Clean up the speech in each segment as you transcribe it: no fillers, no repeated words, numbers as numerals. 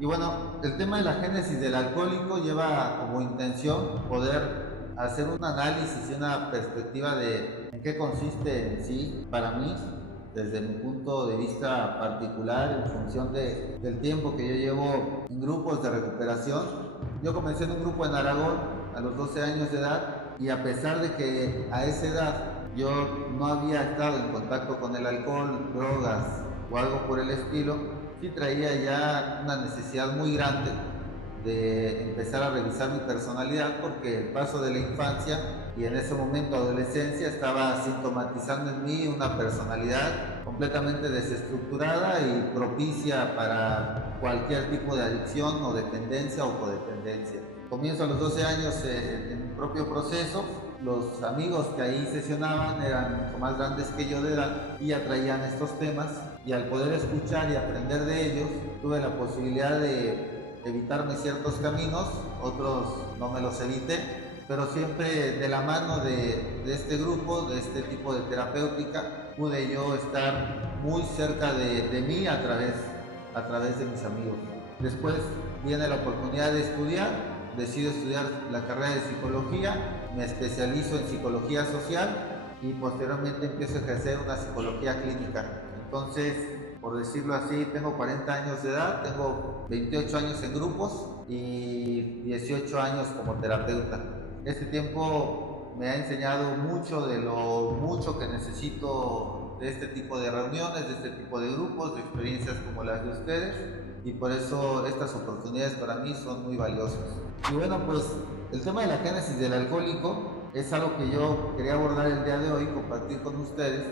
Y bueno, el tema de la génesis del alcohólico lleva como intención poder hacer un análisis y una perspectiva de en qué consiste en sí para mí, desde mi punto de vista particular, en función del tiempo que yo llevo en grupos de recuperación. Yo comencé en un grupo en Aragón a los 12 años de edad y a pesar de que a esa edad yo no había estado en contacto con el alcohol, drogas o algo por el estilo, sí traía ya una necesidad muy grande de empezar a revisar mi personalidad porque el paso de la infancia y en ese momento adolescencia estaba sintomatizando en mí una personalidad completamente desestructurada y propicia para cualquier tipo de adicción o dependencia o codependencia. Comienzo a los 12 años en mi propio proceso. Los amigos que ahí sesionaban eran mucho más grandes que yo de edad y atraían estos temas, y al poder escuchar y aprender de ellos tuve la posibilidad de evitarme ciertos caminos, otros no me los evité, pero siempre de la mano de este grupo, de este tipo de terapéutica, pude yo estar muy cerca de mí a través de mis amigos. Después viene la oportunidad de estudiar, decido estudiar la carrera de psicología, me especializo en psicología social y posteriormente empiezo a ejercer una psicología clínica. Entonces, por decirlo así, tengo 40 años de edad, tengo 28 años en grupos y 18 años como terapeuta. Este tiempo me ha enseñado mucho de lo mucho que necesito de este tipo de reuniones, de este tipo de grupos, de experiencias como las de ustedes, y por eso estas oportunidades para mí son muy valiosas. Y bueno, pues el tema de la génesis del alcohólico es algo que yo quería abordar el día de hoy, compartir con ustedes,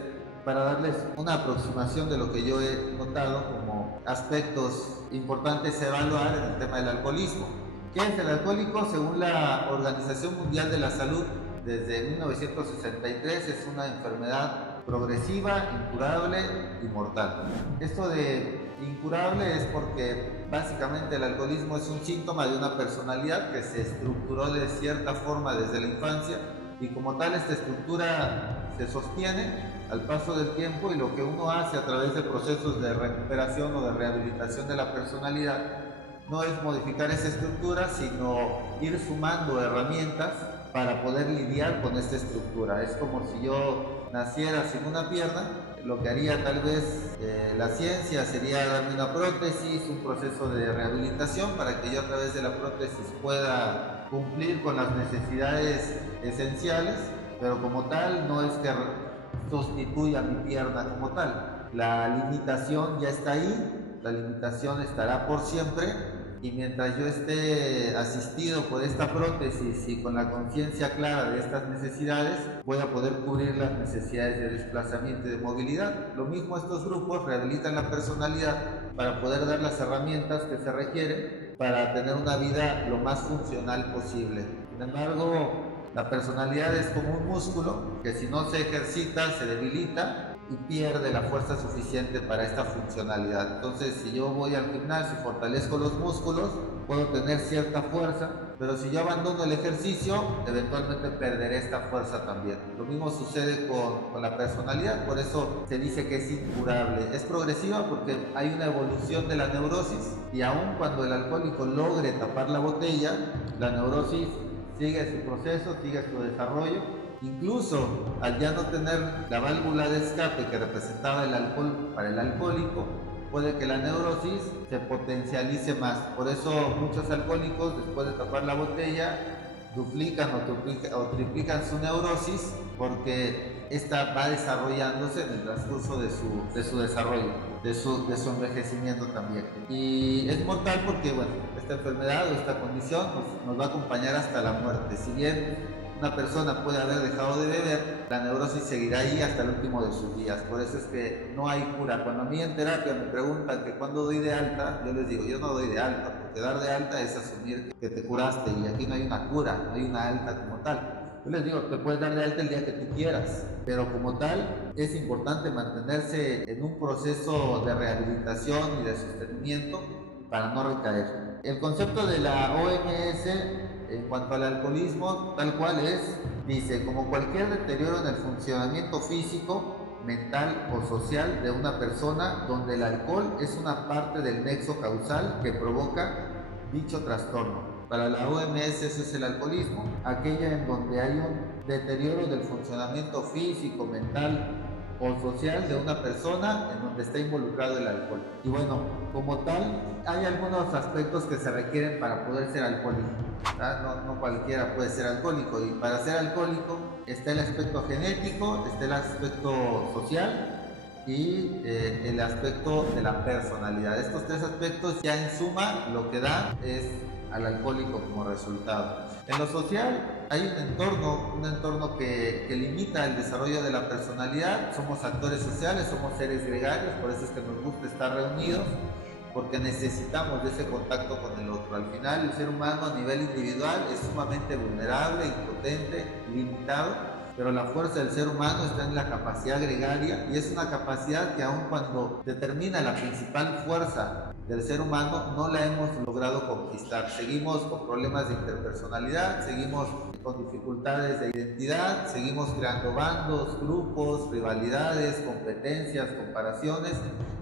para darles una aproximación de lo que yo he notado como aspectos importantes a evaluar en el tema del alcoholismo. ¿Qué es el alcohólico? Según la Organización Mundial de la Salud, desde 1963 es una enfermedad progresiva, incurable y mortal. Esto de incurable es porque básicamente el alcoholismo es un síntoma de una personalidad que se estructuró de cierta forma desde la infancia, y como tal esta estructura se sostiene al paso del tiempo, y lo que uno hace a través de procesos de recuperación o de rehabilitación de la personalidad no es modificar esa estructura, sino ir sumando herramientas para poder lidiar con esta estructura. Es como si yo naciera sin una pierna, lo que haría tal vez la ciencia sería darme una prótesis, un proceso de rehabilitación para que yo a través de la prótesis pueda cumplir con las necesidades esenciales, pero como tal no es que sustituya mi pierna como tal. La limitación ya está ahí, la limitación estará por siempre, y mientras yo esté asistido por esta prótesis y con la conciencia clara de estas necesidades, voy a poder cubrir las necesidades de desplazamiento y de movilidad. Lo mismo estos grupos rehabilitan la personalidad para poder dar las herramientas que se requieren para tener una vida lo más funcional posible. Sin embargo, la personalidad es como un músculo que si no se ejercita se debilita y pierde la fuerza suficiente para esta funcionalidad. Entonces, si yo voy al gimnasio y fortalezco los músculos, puedo tener cierta fuerza, pero si yo abandono el ejercicio, eventualmente perderé esta fuerza también. Lo mismo sucede con la personalidad, por eso se dice que es incurable. Es progresiva porque hay una evolución de la neurosis, y aun cuando el alcohólico logre tapar la botella, la neurosis sigue su proceso, sigue su desarrollo. Incluso al ya no tener la válvula de escape que representaba el alcohol para el alcohólico, puede que la neurosis se potencialice más. Por eso muchos alcohólicos, después de tapar la botella, duplican o triplican su neurosis, porque esta va desarrollándose en el transcurso de su desarrollo, de su envejecimiento también. Y es mortal porque, bueno, esta enfermedad o esta condición nos va a acompañar hasta la muerte. Si bien una persona puede haber dejado de beber, la neurosis seguirá ahí hasta el último de sus días. Por eso es que no hay cura. Cuando a mí en terapia me preguntan que cuándo doy de alta, yo les digo, yo no doy de alta, porque dar de alta es asumir que te curaste, y aquí no hay una cura, no hay una alta como tal. Yo les digo, te puedes dar de alta el día que tú quieras, pero como tal es importante mantenerse en un proceso de rehabilitación y de sostenimiento para no recaer. El concepto de la OMS en cuanto al alcoholismo, tal cual es, dice, como cualquier deterioro en el funcionamiento físico, mental o social de una persona donde el alcohol es una parte del nexo causal que provoca dicho trastorno. Para la OMS eso es el alcoholismo, aquella en donde hay un deterioro del funcionamiento físico, mental o social de una persona en donde está involucrado el alcohol. Y bueno, como tal, hay algunos aspectos que se requieren para poder ser alcohólico. No cualquiera puede ser alcohólico, y para ser alcohólico está el aspecto genético, está el aspecto social y el aspecto de la personalidad. Estos tres aspectos ya en suma lo que dan es al alcohólico como resultado. En lo social hay un entorno que limita el desarrollo de la personalidad. Somos actores sociales, somos seres gregarios, por eso es que nos gusta estar reunidos, porque necesitamos de ese contacto con el otro. Al final el ser humano a nivel individual es sumamente vulnerable, impotente, limitado, pero la fuerza del ser humano está en la capacidad gregaria, y es una capacidad que aun cuando determina la principal fuerza del ser humano, no la hemos logrado conquistar. Seguimos con problemas de interpersonalidad, seguimos con dificultades de identidad, seguimos creando bandos, grupos, rivalidades, competencias, comparaciones,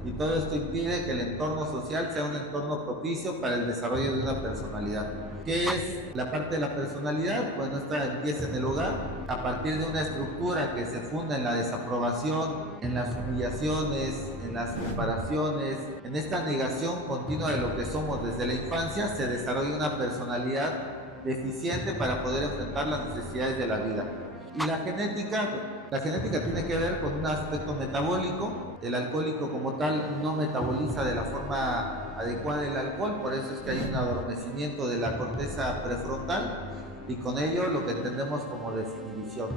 y todo esto impide que el entorno social sea un entorno propicio para el desarrollo de una personalidad. ¿Qué es la parte de la personalidad? Bueno, esta empieza en el hogar, a partir de una estructura que se funda en la desaprobación, en las humillaciones, en las comparaciones, en esta negación continua de lo que somos desde la infancia. Se desarrolla una personalidad deficiente para poder enfrentar las necesidades de la vida. Y la genética tiene que ver con un aspecto metabólico. El alcohólico como tal no metaboliza de la forma adecuada el alcohol, por eso es que hay un adormecimiento de la corteza prefrontal, y con ello lo que entendemos como desinhibición.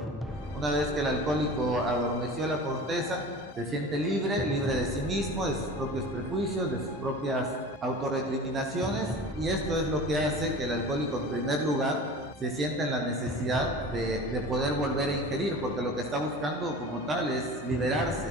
Una vez que el alcohólico adormeció la corteza, se siente libre de sí mismo, de sus propios prejuicios, de sus propias autorrecriminaciones, y esto es lo que hace que el alcohólico en primer lugar se sienta en la necesidad de poder volver a ingerir, porque lo que está buscando como tal es liberarse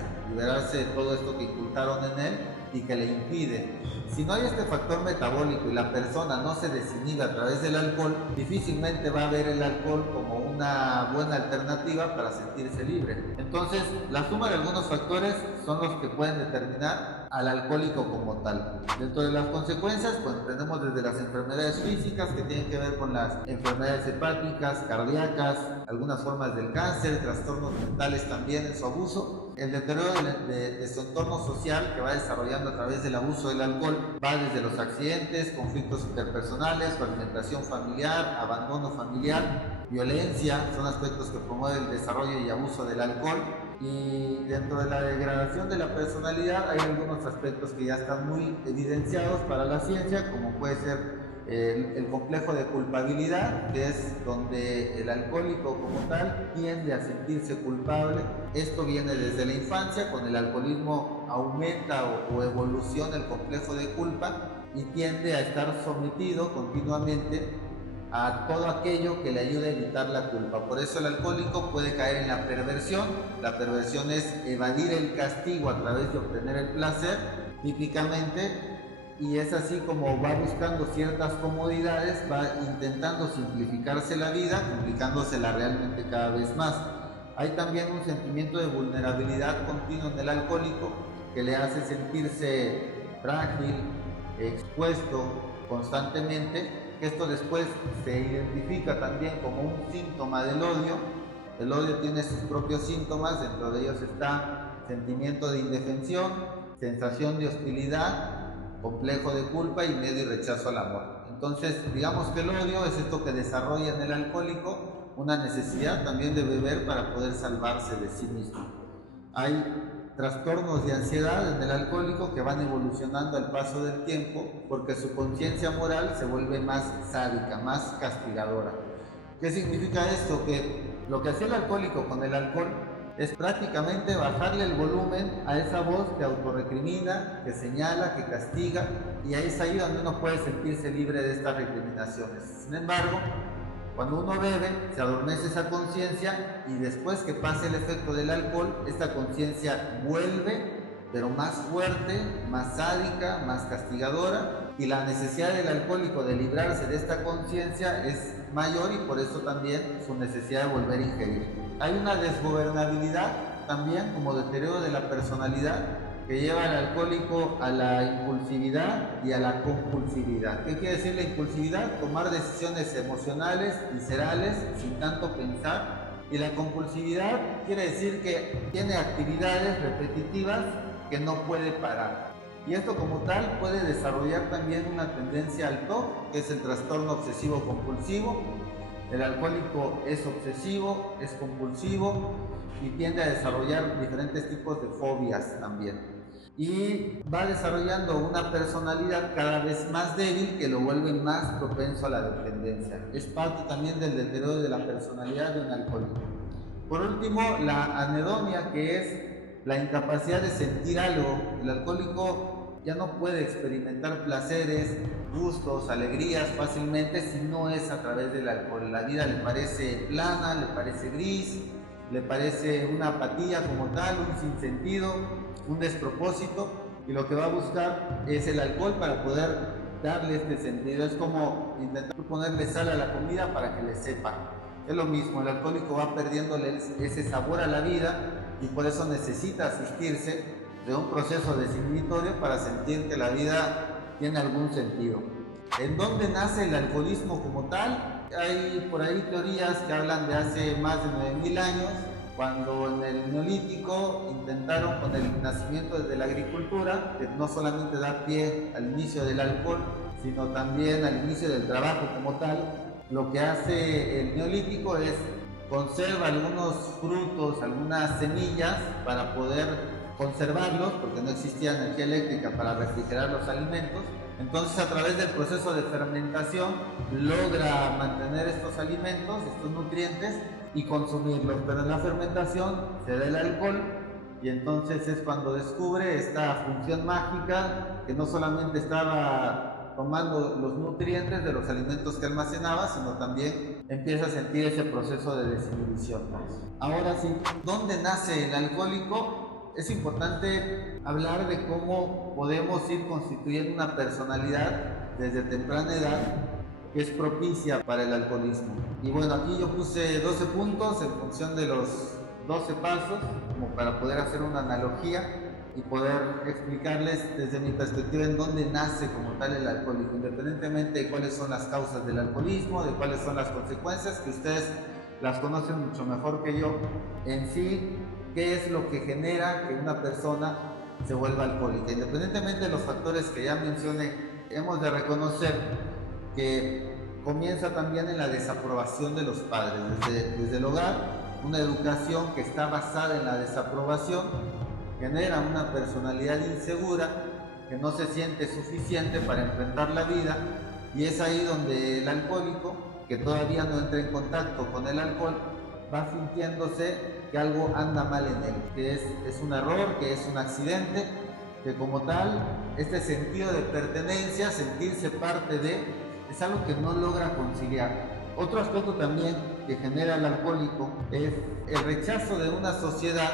de todo esto que inculcaron en él y que le impide. Si no hay este factor metabólico y la persona no se desinhibe a través del alcohol, difícilmente va a ver el alcohol como una buena alternativa para sentirse libre. Entonces, la suma de algunos factores son los que pueden determinar al alcohólico como tal. Dentro de las consecuencias, pues tenemos desde las enfermedades físicas, que tienen que ver con las enfermedades hepáticas, cardíacas, algunas formas del cáncer, trastornos mentales también en su abuso. El deterioro de su entorno social, que va desarrollando a través del abuso del alcohol, va desde los accidentes, conflictos interpersonales, alimentación familiar, abandono familiar, violencia, son aspectos que promueven el desarrollo y abuso del alcohol. Y dentro de la degradación de la personalidad hay algunos aspectos que ya están muy evidenciados para la ciencia, como puede ser el complejo de culpabilidad, que es donde el alcohólico como tal tiende a sentirse culpable. Esto viene desde la infancia. Con el alcoholismo aumenta o evoluciona el complejo de culpa, y tiende a estar sometido continuamente a todo aquello que le ayude a evitar la culpa. Por eso el alcohólico puede caer en la perversión. La perversión es evadir el castigo a través de obtener el placer, típicamente, y es así como va buscando ciertas comodidades, va intentando simplificarse la vida, complicándosela realmente cada vez más. Hay también un sentimiento de vulnerabilidad continuo en el alcohólico, que le hace sentirse frágil, expuesto constantemente. Esto después se identifica también como un síntoma del odio. El odio tiene sus propios síntomas, dentro de ellos está sentimiento de indefensión, sensación de hostilidad, complejo de culpa y miedo y rechazo al amor. Entonces, digamos que el odio es esto que desarrolla en el alcohólico una necesidad también de beber para poder salvarse de sí mismo. Hay trastornos de ansiedad en el alcohólico que van evolucionando al paso del tiempo, porque su conciencia moral se vuelve más sádica, más castigadora. ¿Qué significa esto? Que lo que hacía el alcohólico con el alcohol es prácticamente bajarle el volumen a esa voz que autorrecrimina, que señala, que castiga, y ahí es ahí donde uno puede sentirse libre de estas recriminaciones. Sin embargo, cuando uno bebe, se adormece esa conciencia, y después que pase el efecto del alcohol, esta conciencia vuelve, pero más fuerte, más sádica, más castigadora, y la necesidad del alcohólico de librarse de esta conciencia es mayor, y por eso también su necesidad de volver a ingerir. Hay una desgobernabilidad también como deterioro de la personalidad que lleva al alcohólico a la impulsividad y a la compulsividad. ¿Qué quiere decir la impulsividad? Tomar decisiones emocionales, viscerales, sin tanto pensar. Y la compulsividad quiere decir que tiene actividades repetitivas que no puede parar. Y esto como tal puede desarrollar también una tendencia al TOC, que es el trastorno obsesivo compulsivo. El alcohólico es obsesivo, es compulsivo y tiende a desarrollar diferentes tipos de fobias también. Y va desarrollando una personalidad cada vez más débil que lo vuelve más propenso a la dependencia. Es parte también del deterioro de la personalidad de un alcohólico. Por último, la anedonia, que es la incapacidad de sentir algo. El alcohólico ya no puede experimentar placeres, gustos, alegrías fácilmente si no es a través del alcohol. La vida le parece plana, le parece gris, le parece una apatía como tal, un sinsentido, un despropósito, y lo que va a buscar es el alcohol para poder darle este sentido. Es como intentar ponerle sal a la comida para que le sepa. Es lo mismo, el alcohólico va perdiéndole ese sabor a la vida y por eso necesita asistirse de un proceso desinhibitorio para sentir que la vida tiene algún sentido. ¿En dónde nace el alcoholismo como tal? Hay por ahí teorías que hablan de hace más de 9000 años, cuando en el Neolítico intentaron con el nacimiento de la agricultura, que no solamente da pie al inicio del alcohol, sino también al inicio del trabajo como tal. Lo que hace el Neolítico es conserva algunos frutos, algunas semillas para poder conservarlos, porque no existía energía eléctrica para refrigerar los alimentos. Entonces, a través del proceso de fermentación logra mantener estos alimentos, estos nutrientes, y consumirlos. Pero en la fermentación se da el alcohol y entonces es cuando descubre esta función mágica, que no solamente estaba tomando los nutrientes de los alimentos que almacenaba, sino también empieza a sentir ese proceso de desinhibición. Ahora sí, ¿dónde nace el alcohólico? Es importante hablar de cómo podemos ir constituyendo una personalidad desde temprana edad que es propicia para el alcoholismo. Y bueno, aquí yo puse 12 puntos en función de los 12 pasos, como para poder hacer una analogía y poder explicarles desde mi perspectiva en dónde nace como tal el alcohólico, independientemente de cuáles son las causas del alcoholismo, de cuáles son las consecuencias, que ustedes las conocen mucho mejor que yo. En sí, qué es lo que genera que una persona se vuelva alcohólica. Independientemente de los factores que ya mencioné, hemos de reconocer que comienza también en la desaprobación de los padres, desde el hogar. Una educación que está basada en la desaprobación genera una personalidad insegura que no se siente suficiente para enfrentar la vida, y es ahí donde el alcohólico, que todavía no entra en contacto con el alcohol, va sintiéndose que algo anda mal en él, que es un error, que es un accidente, que como tal, este sentido de pertenencia, sentirse parte de, es algo que no logra conciliar. Otro aspecto también que genera el alcohólico es el rechazo de una sociedad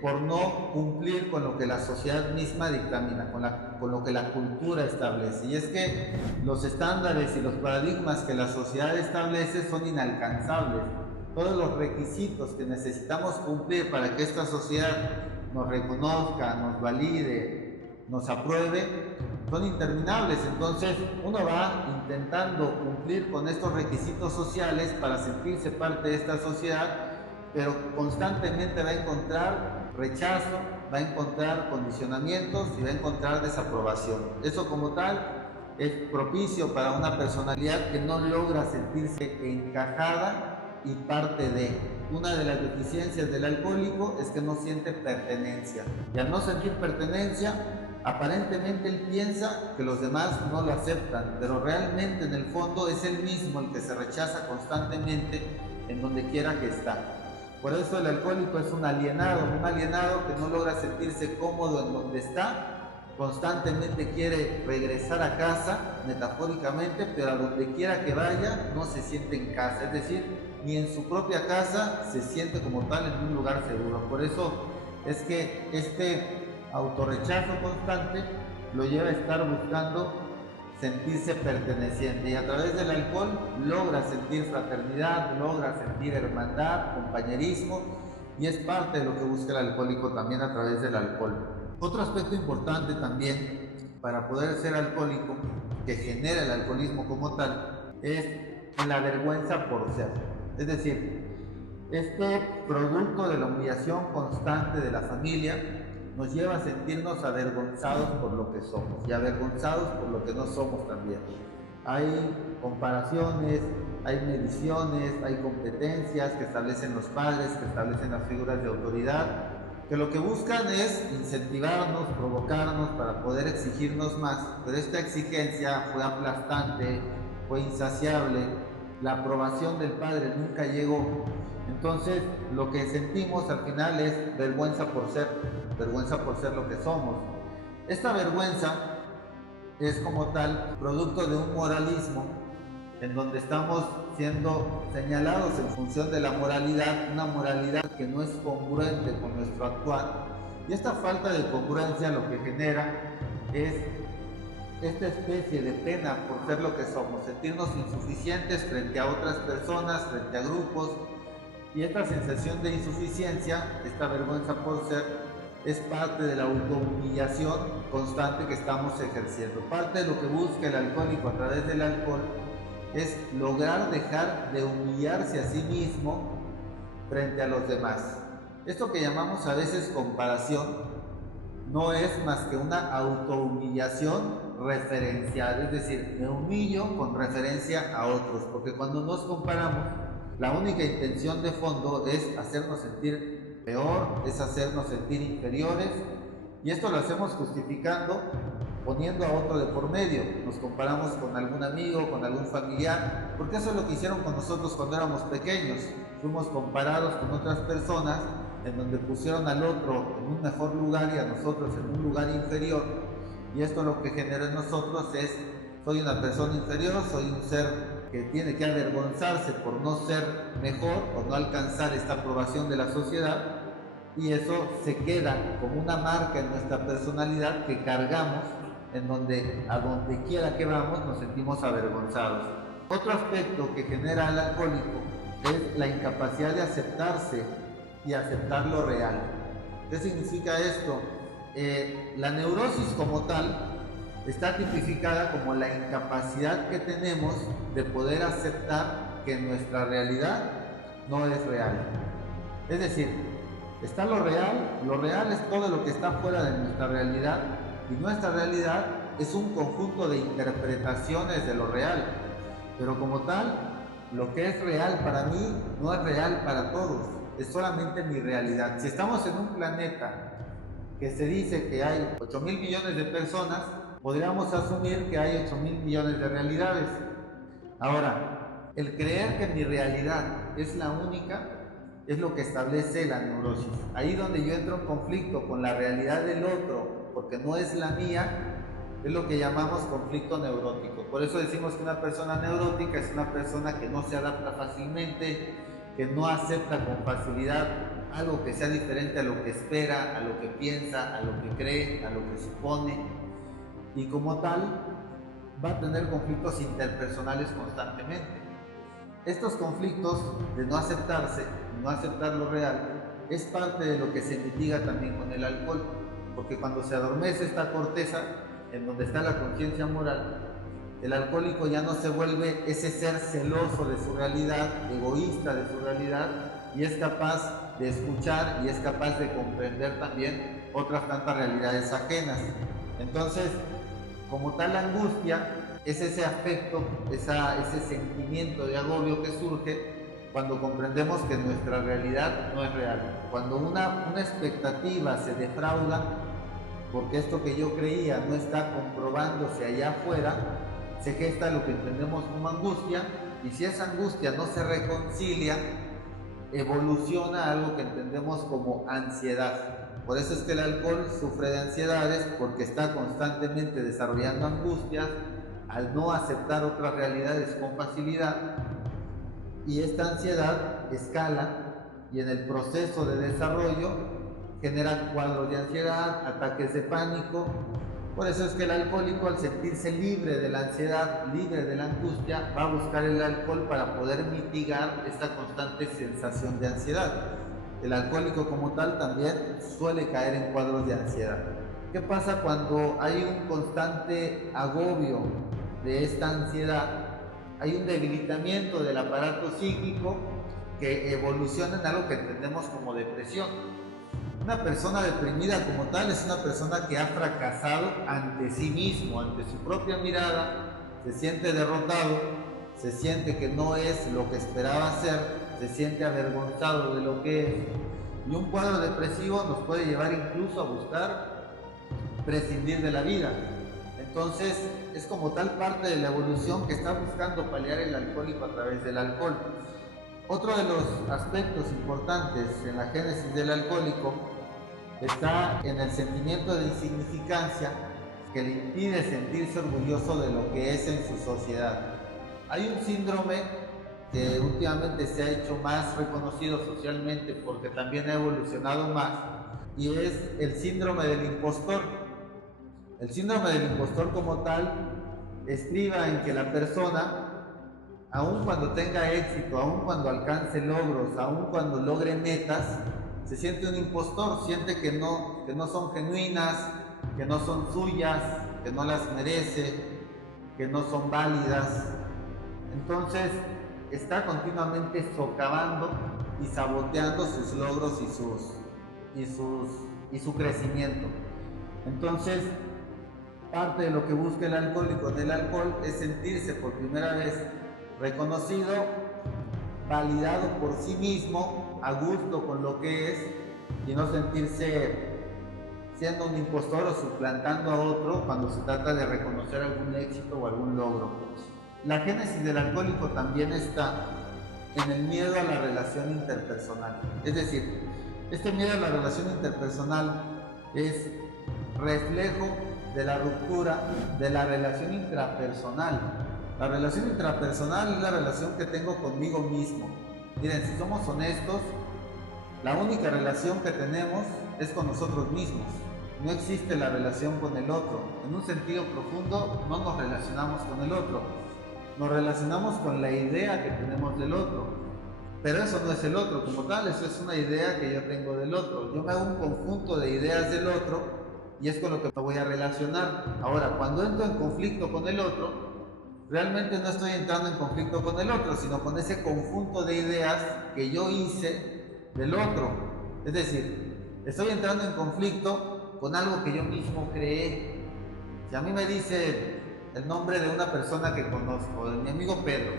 por no cumplir con lo que la sociedad misma dictamina, con lo que la cultura establece. Y es que los estándares y los paradigmas que la sociedad establece son inalcanzables. Todos los requisitos que necesitamos cumplir para que esta sociedad nos reconozca, nos valide, nos apruebe, son interminables. Entonces uno va intentando cumplir con estos requisitos sociales para sentirse parte de esta sociedad, pero constantemente va a encontrar rechazo, va a encontrar condicionamientos y va a encontrar desaprobación. Eso como tal es propicio para una personalidad que no logra sentirse encajada y parte de. Una de las deficiencias del alcohólico es que no siente pertenencia. Y al no sentir pertenencia, aparentemente él piensa que los demás no lo aceptan, pero realmente en el fondo es él mismo el que se rechaza constantemente en donde quiera que está. Por eso el alcohólico es un alienado que no logra sentirse cómodo en donde está, constantemente quiere regresar a casa, metafóricamente, pero a donde quiera que vaya no se siente en casa, es decir, ni en su propia casa se siente como tal en un lugar seguro. Por eso es que este autorrechazo constante lo lleva a estar buscando sentirse perteneciente, y a través del alcohol logra sentir fraternidad, logra sentir hermandad, compañerismo, y es parte de lo que busca el alcohólico también a través del alcohol. Otro aspecto importante también para poder ser alcohólico, que genera el alcoholismo como tal, es la vergüenza por ser. Es decir, este producto de la humillación constante de la familia nos lleva a sentirnos avergonzados por lo que somos y avergonzados por lo que no somos también. Hay comparaciones, hay mediciones, hay competencias que establecen los padres, que establecen las figuras de autoridad, que lo que buscan es incentivarnos, provocarnos para poder exigirnos más, pero esta exigencia fue aplastante, fue insaciable, la aprobación del padre nunca llegó. Entonces lo que sentimos al final es vergüenza por ser lo que somos. Esta vergüenza es como tal producto de un moralismo en donde estamos siendo señalados en función de la moralidad, una moralidad que no es congruente con nuestro actuar. Y esta falta de congruencia lo que genera es esta especie de pena por ser lo que somos, sentirnos insuficientes frente a otras personas, frente a grupos, y esta sensación de insuficiencia, esta vergüenza por ser, es parte de la autohumillación constante que estamos ejerciendo. Parte de lo que busca el alcohólico a través del alcohol es lograr dejar de humillarse a sí mismo frente a los demás. Esto que llamamos a veces comparación no es más que una autohumillación referencial, es decir, me humillo con referencia a otros, porque cuando nos comparamos, la única intención de fondo es hacernos sentir peor, es hacernos sentir inferiores, y esto lo hacemos justificando poniendo a otro de por medio. Nos comparamos con algún amigo, con algún familiar, porque eso es lo que hicieron con nosotros cuando éramos pequeños. Fuimos comparados con otras personas en donde pusieron al otro en un mejor lugar y a nosotros en un lugar inferior, y esto lo que genera en nosotros es: soy una persona inferior, soy un ser que tiene que avergonzarse por no ser mejor o no alcanzar esta aprobación de la sociedad, y eso se queda como una marca en nuestra personalidad que cargamos, en donde a donde quiera que vamos nos sentimos avergonzados. Otro aspecto que genera el alcohólico es la incapacidad de aceptarse y aceptar lo real. ¿Qué significa esto? La neurosis como tal está tipificada como la incapacidad que tenemos de poder aceptar que nuestra realidad no es real. Es decir, está lo real es todo lo que está fuera de nuestra realidad, y nuestra realidad es un conjunto de interpretaciones de lo real, pero como tal, lo que es real para mí no es real para todos, es solamente mi realidad. Si estamos en un planeta que se dice que hay 8.000 millones de personas, podríamos asumir que hay 8.000 millones de realidades. Ahora, el creer que mi realidad es la única es lo que establece la neurosis. Ahí donde yo entro en conflicto con la realidad del otro, porque no es la mía, es lo que llamamos conflicto neurótico. Por eso decimos que una persona neurótica es una persona que no se adapta fácilmente, que no acepta con facilidad algo que sea diferente a lo que espera, a lo que piensa, a lo que cree, a lo que supone, y como tal va a tener conflictos interpersonales constantemente. Estos conflictos de no aceptarse, no aceptar lo real, es parte de lo que se mitiga también con el alcohol, porque cuando se adormece esta corteza en donde está la conciencia moral, el alcohólico ya no se vuelve ese ser celoso de su realidad, egoísta de su realidad, y es capaz de escuchar y es capaz de comprender también otras tantas realidades ajenas. Entonces, como tal, la angustia es ese afecto, ese sentimiento de agobio que surge cuando comprendemos que nuestra realidad no es real. Cuando una expectativa se defrauda, porque esto que yo creía no está comprobándose allá afuera, se gesta lo que entendemos como angustia, y si esa angustia no se reconcilia, evoluciona a algo que entendemos como ansiedad. Por eso es que el alcohol sufre de ansiedades, porque está constantemente desarrollando angustias al no aceptar otras realidades con facilidad, y esta ansiedad escala y en el proceso de desarrollo genera cuadros de ansiedad, ataques de pánico. Por eso es que el alcohólico, al sentirse libre de la ansiedad, libre de la angustia, va a buscar el alcohol para poder mitigar esta constante sensación de ansiedad. el alcohólico como tal también suele caer en cuadros de ansiedad. ¿Qué pasa cuando hay un constante agobio de esta ansiedad? Hay un debilitamiento del aparato psíquico que evoluciona en algo que entendemos como depresión. Una persona deprimida como tal es una persona que ha fracasado ante sí mismo, ante su propia mirada, se siente derrotado, se siente que no es lo que esperaba ser, se siente avergonzado de lo que es. Y un cuadro depresivo nos puede llevar incluso a buscar prescindir de la vida. Entonces es como tal parte de la evolución que está buscando paliar el alcohólico a través del alcohol. Otro de los aspectos importantes en la génesis del alcohólico está en el sentimiento de insignificancia que le impide sentirse orgulloso de lo que es en su sociedad. Hay un síndrome que últimamente se ha hecho más reconocido socialmente porque también ha evolucionado más, y es el síndrome del impostor. El síndrome del impostor como tal estriba en que la persona, aun cuando tenga éxito, aun cuando alcance logros, aun cuando logre metas, se siente un impostor, siente que no son genuinas, que no son suyas, que no las merece, que no son válidas. Entonces está continuamente socavando y saboteando sus logros y su crecimiento. Entonces, parte de lo que busca el alcohólico del alcohol es sentirse por primera vez reconocido, validado por sí mismo, a gusto con lo que es, y no sentirse siendo un impostor o suplantando a otro cuando se trata de reconocer algún éxito o algún logro. La génesis del alcohólico también está en el miedo a la relación interpersonal. Es decir, este miedo a la relación interpersonal es reflejo de la ruptura de la relación intrapersonal. La relación intrapersonal es la relación que tengo conmigo mismo. Miren, si somos honestos, la única relación que tenemos es con nosotros mismos. No existe la relación con el otro. En un sentido profundo, no nos relacionamos con el otro. Nos relacionamos con la idea que tenemos del otro. Pero eso no es el otro como tal, eso es una idea que yo tengo del otro. Yo me hago un conjunto de ideas del otro y es con lo que me voy a relacionar. Ahora, cuando entro en conflicto con el otro, realmente no estoy entrando en conflicto con el otro, sino con ese conjunto de ideas que yo hice del otro. Es decir, estoy entrando en conflicto con algo que yo mismo creé. Si a mí me dice el nombre de una persona que conozco, de mi amigo Pedro,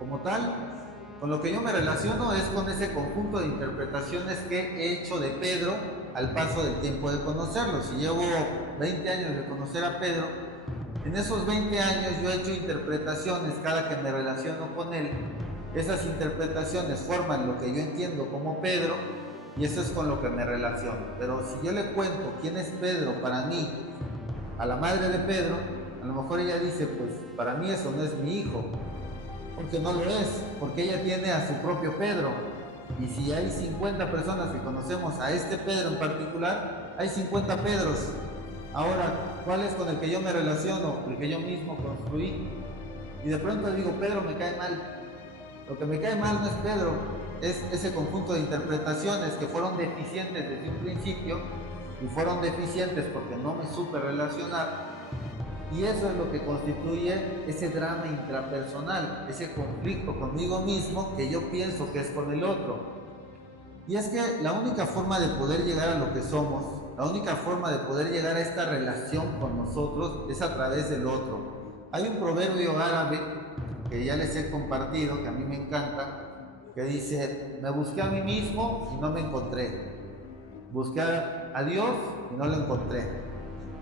como tal, con lo que yo me relaciono es con ese conjunto de interpretaciones que he hecho de Pedro al paso del tiempo de conocerlo. Si llevo 20 años de conocer a Pedro, en esos 20 años yo he hecho interpretaciones cada que me relaciono con él. Esas interpretaciones forman lo que yo entiendo como Pedro y eso es con lo que me relaciono. Pero si yo le cuento quién es Pedro para mí a la madre de Pedro, a lo mejor ella dice, pues para mí eso no es mi hijo, porque no lo es, porque ella tiene a su propio Pedro. Y si hay 50 personas que conocemos a este Pedro en particular, hay 50 Pedros. Ahora, ¿cuál es con el que yo me relaciono? El que yo mismo construí. Y de pronto digo, Pedro me cae mal. Lo que me cae mal no es Pedro, es ese conjunto de interpretaciones que fueron deficientes desde un principio y fueron deficientes porque no me supe relacionar. Y eso es lo que constituye ese drama intrapersonal, ese conflicto conmigo mismo que yo pienso que es con el otro. Y es que la única forma de poder llegar a lo que somos, la única forma de poder llegar a esta relación con nosotros es a través del otro. Hay un proverbio árabe que ya les he compartido, que a mí me encanta, que dice, me busqué a mí mismo y no me encontré. Busqué a Dios y no lo encontré.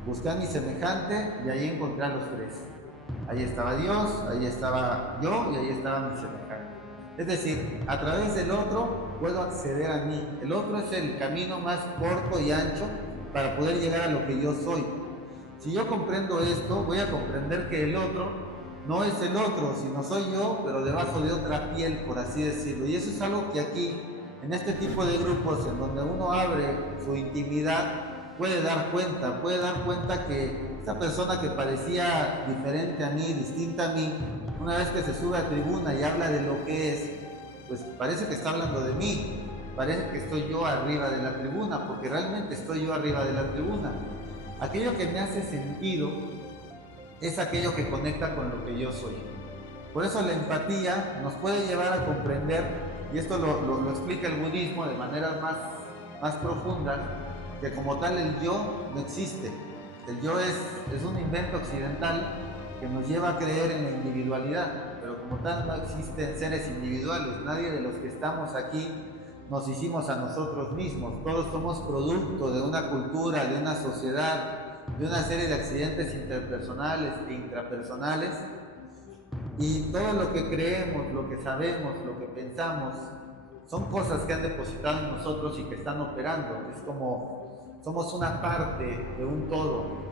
Busqué a mi semejante y ahí encontré a los tres. Ahí estaba Dios, ahí estaba yo y ahí estaba mi semejante. Es decir, a través del otro puedo acceder a mí. El otro es el camino más corto y ancho para poder llegar a lo que yo soy. Si yo comprendo esto, voy a comprender que el otro no es el otro, sino soy yo, pero debajo de otra piel, por así decirlo. Y eso es algo que aquí, en este tipo de grupos, en donde uno abre su intimidad, puede dar cuenta que esa persona que parecía diferente a mí, distinta a mí, una vez que se sube a tribuna y habla de lo que es, pues parece que está hablando de mí. parece que estoy yo arriba de la tribuna, porque realmente estoy yo arriba de la tribuna. Aquello que me hace sentido es aquello que conecta con lo que yo soy. Por eso la empatía nos puede llevar a comprender, y esto lo explica el budismo de maneras más profundas, que como tal el yo no existe. El yo es un invento occidental que nos lleva a creer en la individualidad, pero como tal no existen seres individuales. Nadie de los que estamos aquí nos hicimos a nosotros mismos. Todos somos producto de una cultura, de una sociedad, de una serie de accidentes interpersonales e intrapersonales, y todo lo que creemos, lo que sabemos, lo que pensamos, son cosas que han depositado en nosotros y que están operando. Es como somos una parte de un todo.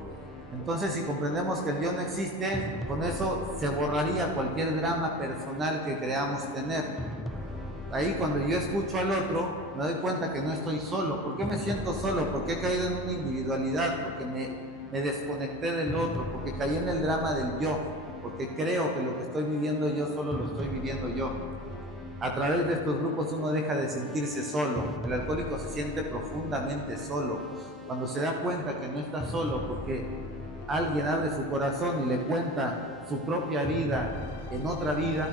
Entonces, si comprendemos que el yo no existe, con eso se borraría cualquier drama personal que creamos tener. Ahí, cuando yo escucho al otro, me doy cuenta que no estoy solo. ¿Por qué me siento solo? Porque he caído en una individualidad, porque me desconecté del otro, porque caí en el drama del yo, porque creo que lo que estoy viviendo yo solo lo estoy viviendo yo. A través de estos grupos uno deja de sentirse solo. El alcohólico se siente profundamente solo. Cuando se da cuenta que no está solo, porque alguien abre su corazón y le cuenta su propia vida en otra vida,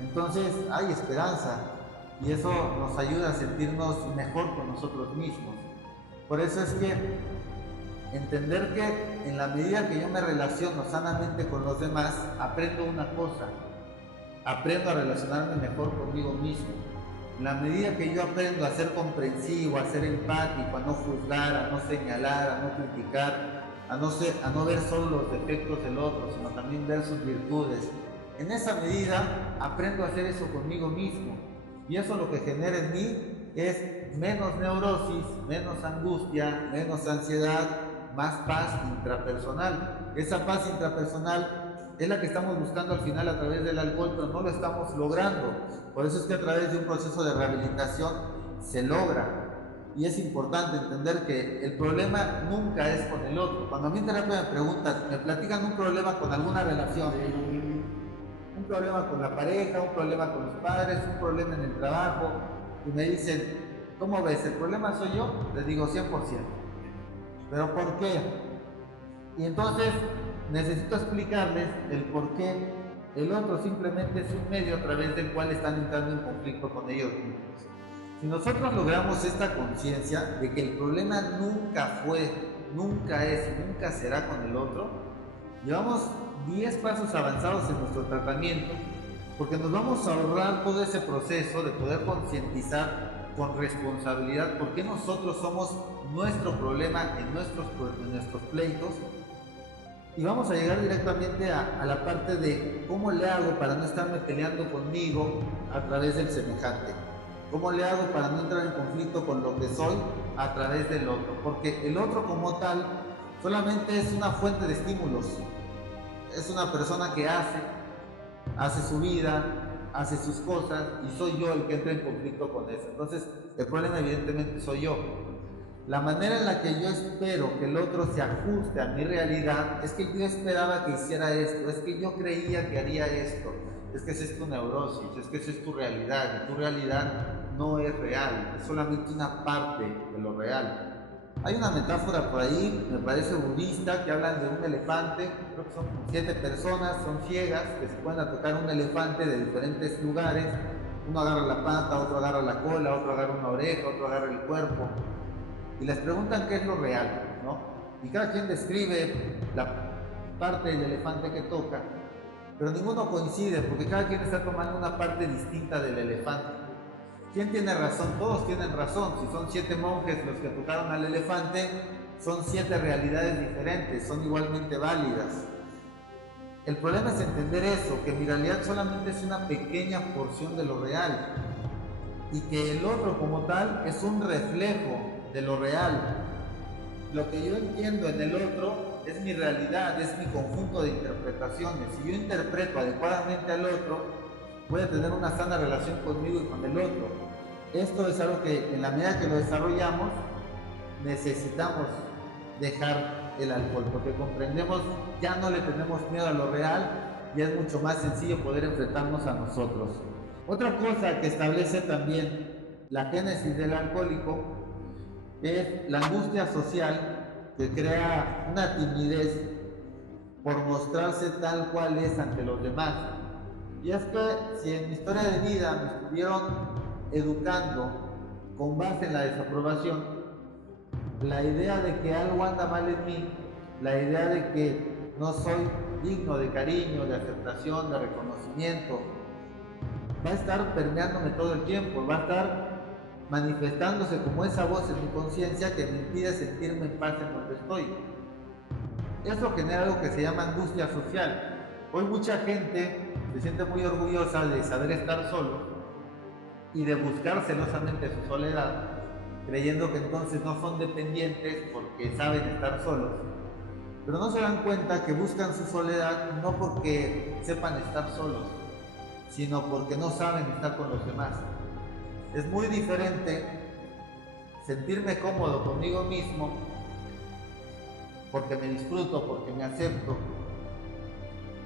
entonces hay esperanza, y eso nos ayuda a sentirnos mejor con nosotros mismos. Por eso es que entender que en la medida que yo me relaciono sanamente con los demás, aprendo una cosa: aprendo a relacionarme mejor conmigo mismo. En la medida que yo aprendo a ser comprensivo, a ser empático, a no juzgar, a no señalar, a no criticar, a no ver solo los defectos del otro, sino también ver sus virtudes, en esa medida aprendo a hacer eso conmigo mismo. Y eso lo que genera en mí es menos neurosis, menos angustia, menos ansiedad, más paz intrapersonal. Esa paz intrapersonal es la que estamos buscando al final a través del alcohol, pero no lo estamos logrando. Por eso es que a través de un proceso de rehabilitación se logra. Y es importante entender que el problema nunca es con el otro. Cuando a mí en terapia me preguntan, me platican un problema con alguna relación, un problema con la pareja, un problema con los padres, un problema en el trabajo, y me dicen, ¿cómo ves? ¿El problema soy yo? Les digo 100%. ¿Pero por qué? Y entonces necesito explicarles el por qué el otro simplemente es un medio a través del cual están entrando en conflicto con ellos mismos. Si nosotros logramos esta conciencia de que el problema nunca fue, nunca es y nunca será con el otro, llevamos 10 pasos avanzados en nuestro tratamiento, porque nos vamos a ahorrar todo ese proceso de poder concientizar con responsabilidad por qué nosotros somos nuestro problema en nuestros pleitos, y vamos a llegar directamente a la parte de cómo le hago para no estarme peleando conmigo a través del semejante. ¿Cómo le hago para no entrar en conflicto con lo que soy a través del otro? Porque el otro como tal solamente es una fuente de estímulos. Es una persona que hace su vida, hace sus cosas, y soy yo el que entra en conflicto con eso. Entonces, el problema evidentemente soy yo. La manera en la que yo espero que el otro se ajuste a mi realidad es que yo esperaba que hiciera esto, es que yo creía que haría esto, es que esa es tu neurosis, es que esa es tu realidad, y tu realidad no es real, es solamente una parte de lo real. Hay una metáfora por ahí, me parece budista, que hablan de un elefante. Creo que son 7 personas, son ciegas, que se pueden tocar un elefante de diferentes lugares. Uno agarra la pata, otro agarra la cola, otro agarra una oreja, otro agarra el cuerpo, y les preguntan qué es lo real, ¿no? Y cada quien describe la parte del elefante que toca, pero ninguno coincide, porque cada quien está tomando una parte distinta del elefante. ¿Quién tiene razón? Todos tienen razón. Si son 7 monjes los que tocaron al elefante, son 7 realidades diferentes, son igualmente válidas. El problema es entender eso, que mi realidad solamente es una pequeña porción de lo real, y que el otro como tal es un reflejo de lo real. Lo que yo entiendo en el otro es mi realidad, es mi conjunto de interpretaciones. Si yo interpreto adecuadamente al otro, voy a tener una sana relación conmigo y con el otro. Esto es algo que en la medida que lo desarrollamos, necesitamos dejar el alcohol, porque comprendemos, ya no le tenemos miedo a lo real, y es mucho más sencillo poder enfrentarnos a nosotros. Otra cosa que establece también la génesis del alcohólico es la angustia social que crea una timidez por mostrarse tal cual es ante los demás. Y es que si en mi historia de vida me estuvieron educando con base en la desaprobación, la idea de que algo anda mal en mí, la idea de que no soy digno de cariño, de aceptación, de reconocimiento, va a estar permeándome todo el tiempo, va a estar manifestándose como esa voz en mi conciencia que me impide sentirme en paz en donde estoy. Eso genera algo que se llama angustia social. Hoy mucha gente se siente muy orgullosa de saber estar solo y de buscar celosamente su soledad, creyendo que entonces no son dependientes porque saben estar solos. Pero no se dan cuenta que buscan su soledad no porque sepan estar solos, sino porque no saben estar con los demás. Es muy diferente sentirme cómodo conmigo mismo porque me disfruto, porque me acepto,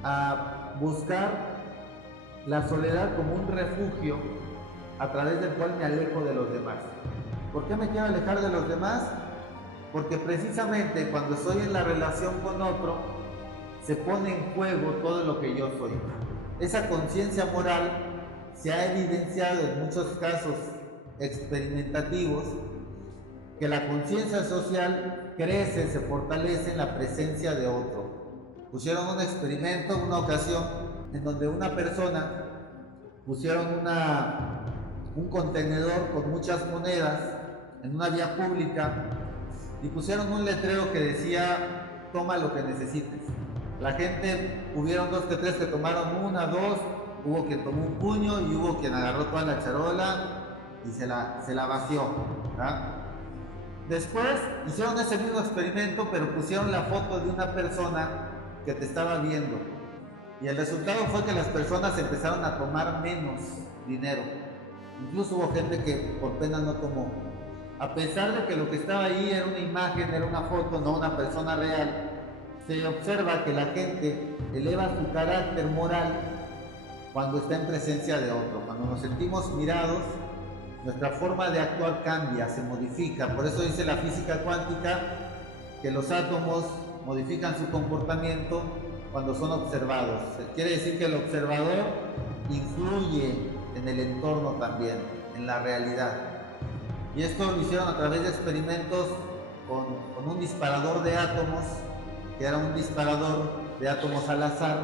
a buscar la soledad como un refugio a través del cual me alejo de los demás. ¿Por qué me quiero alejar de los demás? Porque precisamente cuando estoy en la relación con otro, se pone en juego todo lo que yo soy. Esa conciencia moral se ha evidenciado en muchos casos experimentativos, que la conciencia social crece, se fortalece en la presencia de otro. Pusieron un experimento, una ocasión, en donde una persona pusieron un contenedor con muchas monedas en una vía pública y pusieron un letrero que decía: toma lo que necesites. La gente, hubieron 2 que 3 que tomaron una, 2, hubo quien tomó un puño y hubo quien agarró toda la charola y se la vació, ¿verdad? Después hicieron ese mismo experimento, pero pusieron la foto de una persona que te estaba viendo. Y el resultado fue que las personas empezaron a tomar menos dinero. Incluso hubo gente que por pena no tomó. A pesar de que lo que estaba ahí era una imagen, era una foto, no una persona real, se observa que la gente eleva su carácter moral cuando está en presencia de otro. Cuando nos sentimos mirados, nuestra forma de actuar cambia, se modifica. Por eso dice la física cuántica que los átomos modifican su comportamiento cuando son observados. Quiere decir que el observador influye en el entorno también, en la realidad. Y esto lo hicieron a través de experimentos con un disparador de átomos, que era un disparador de átomos al azar,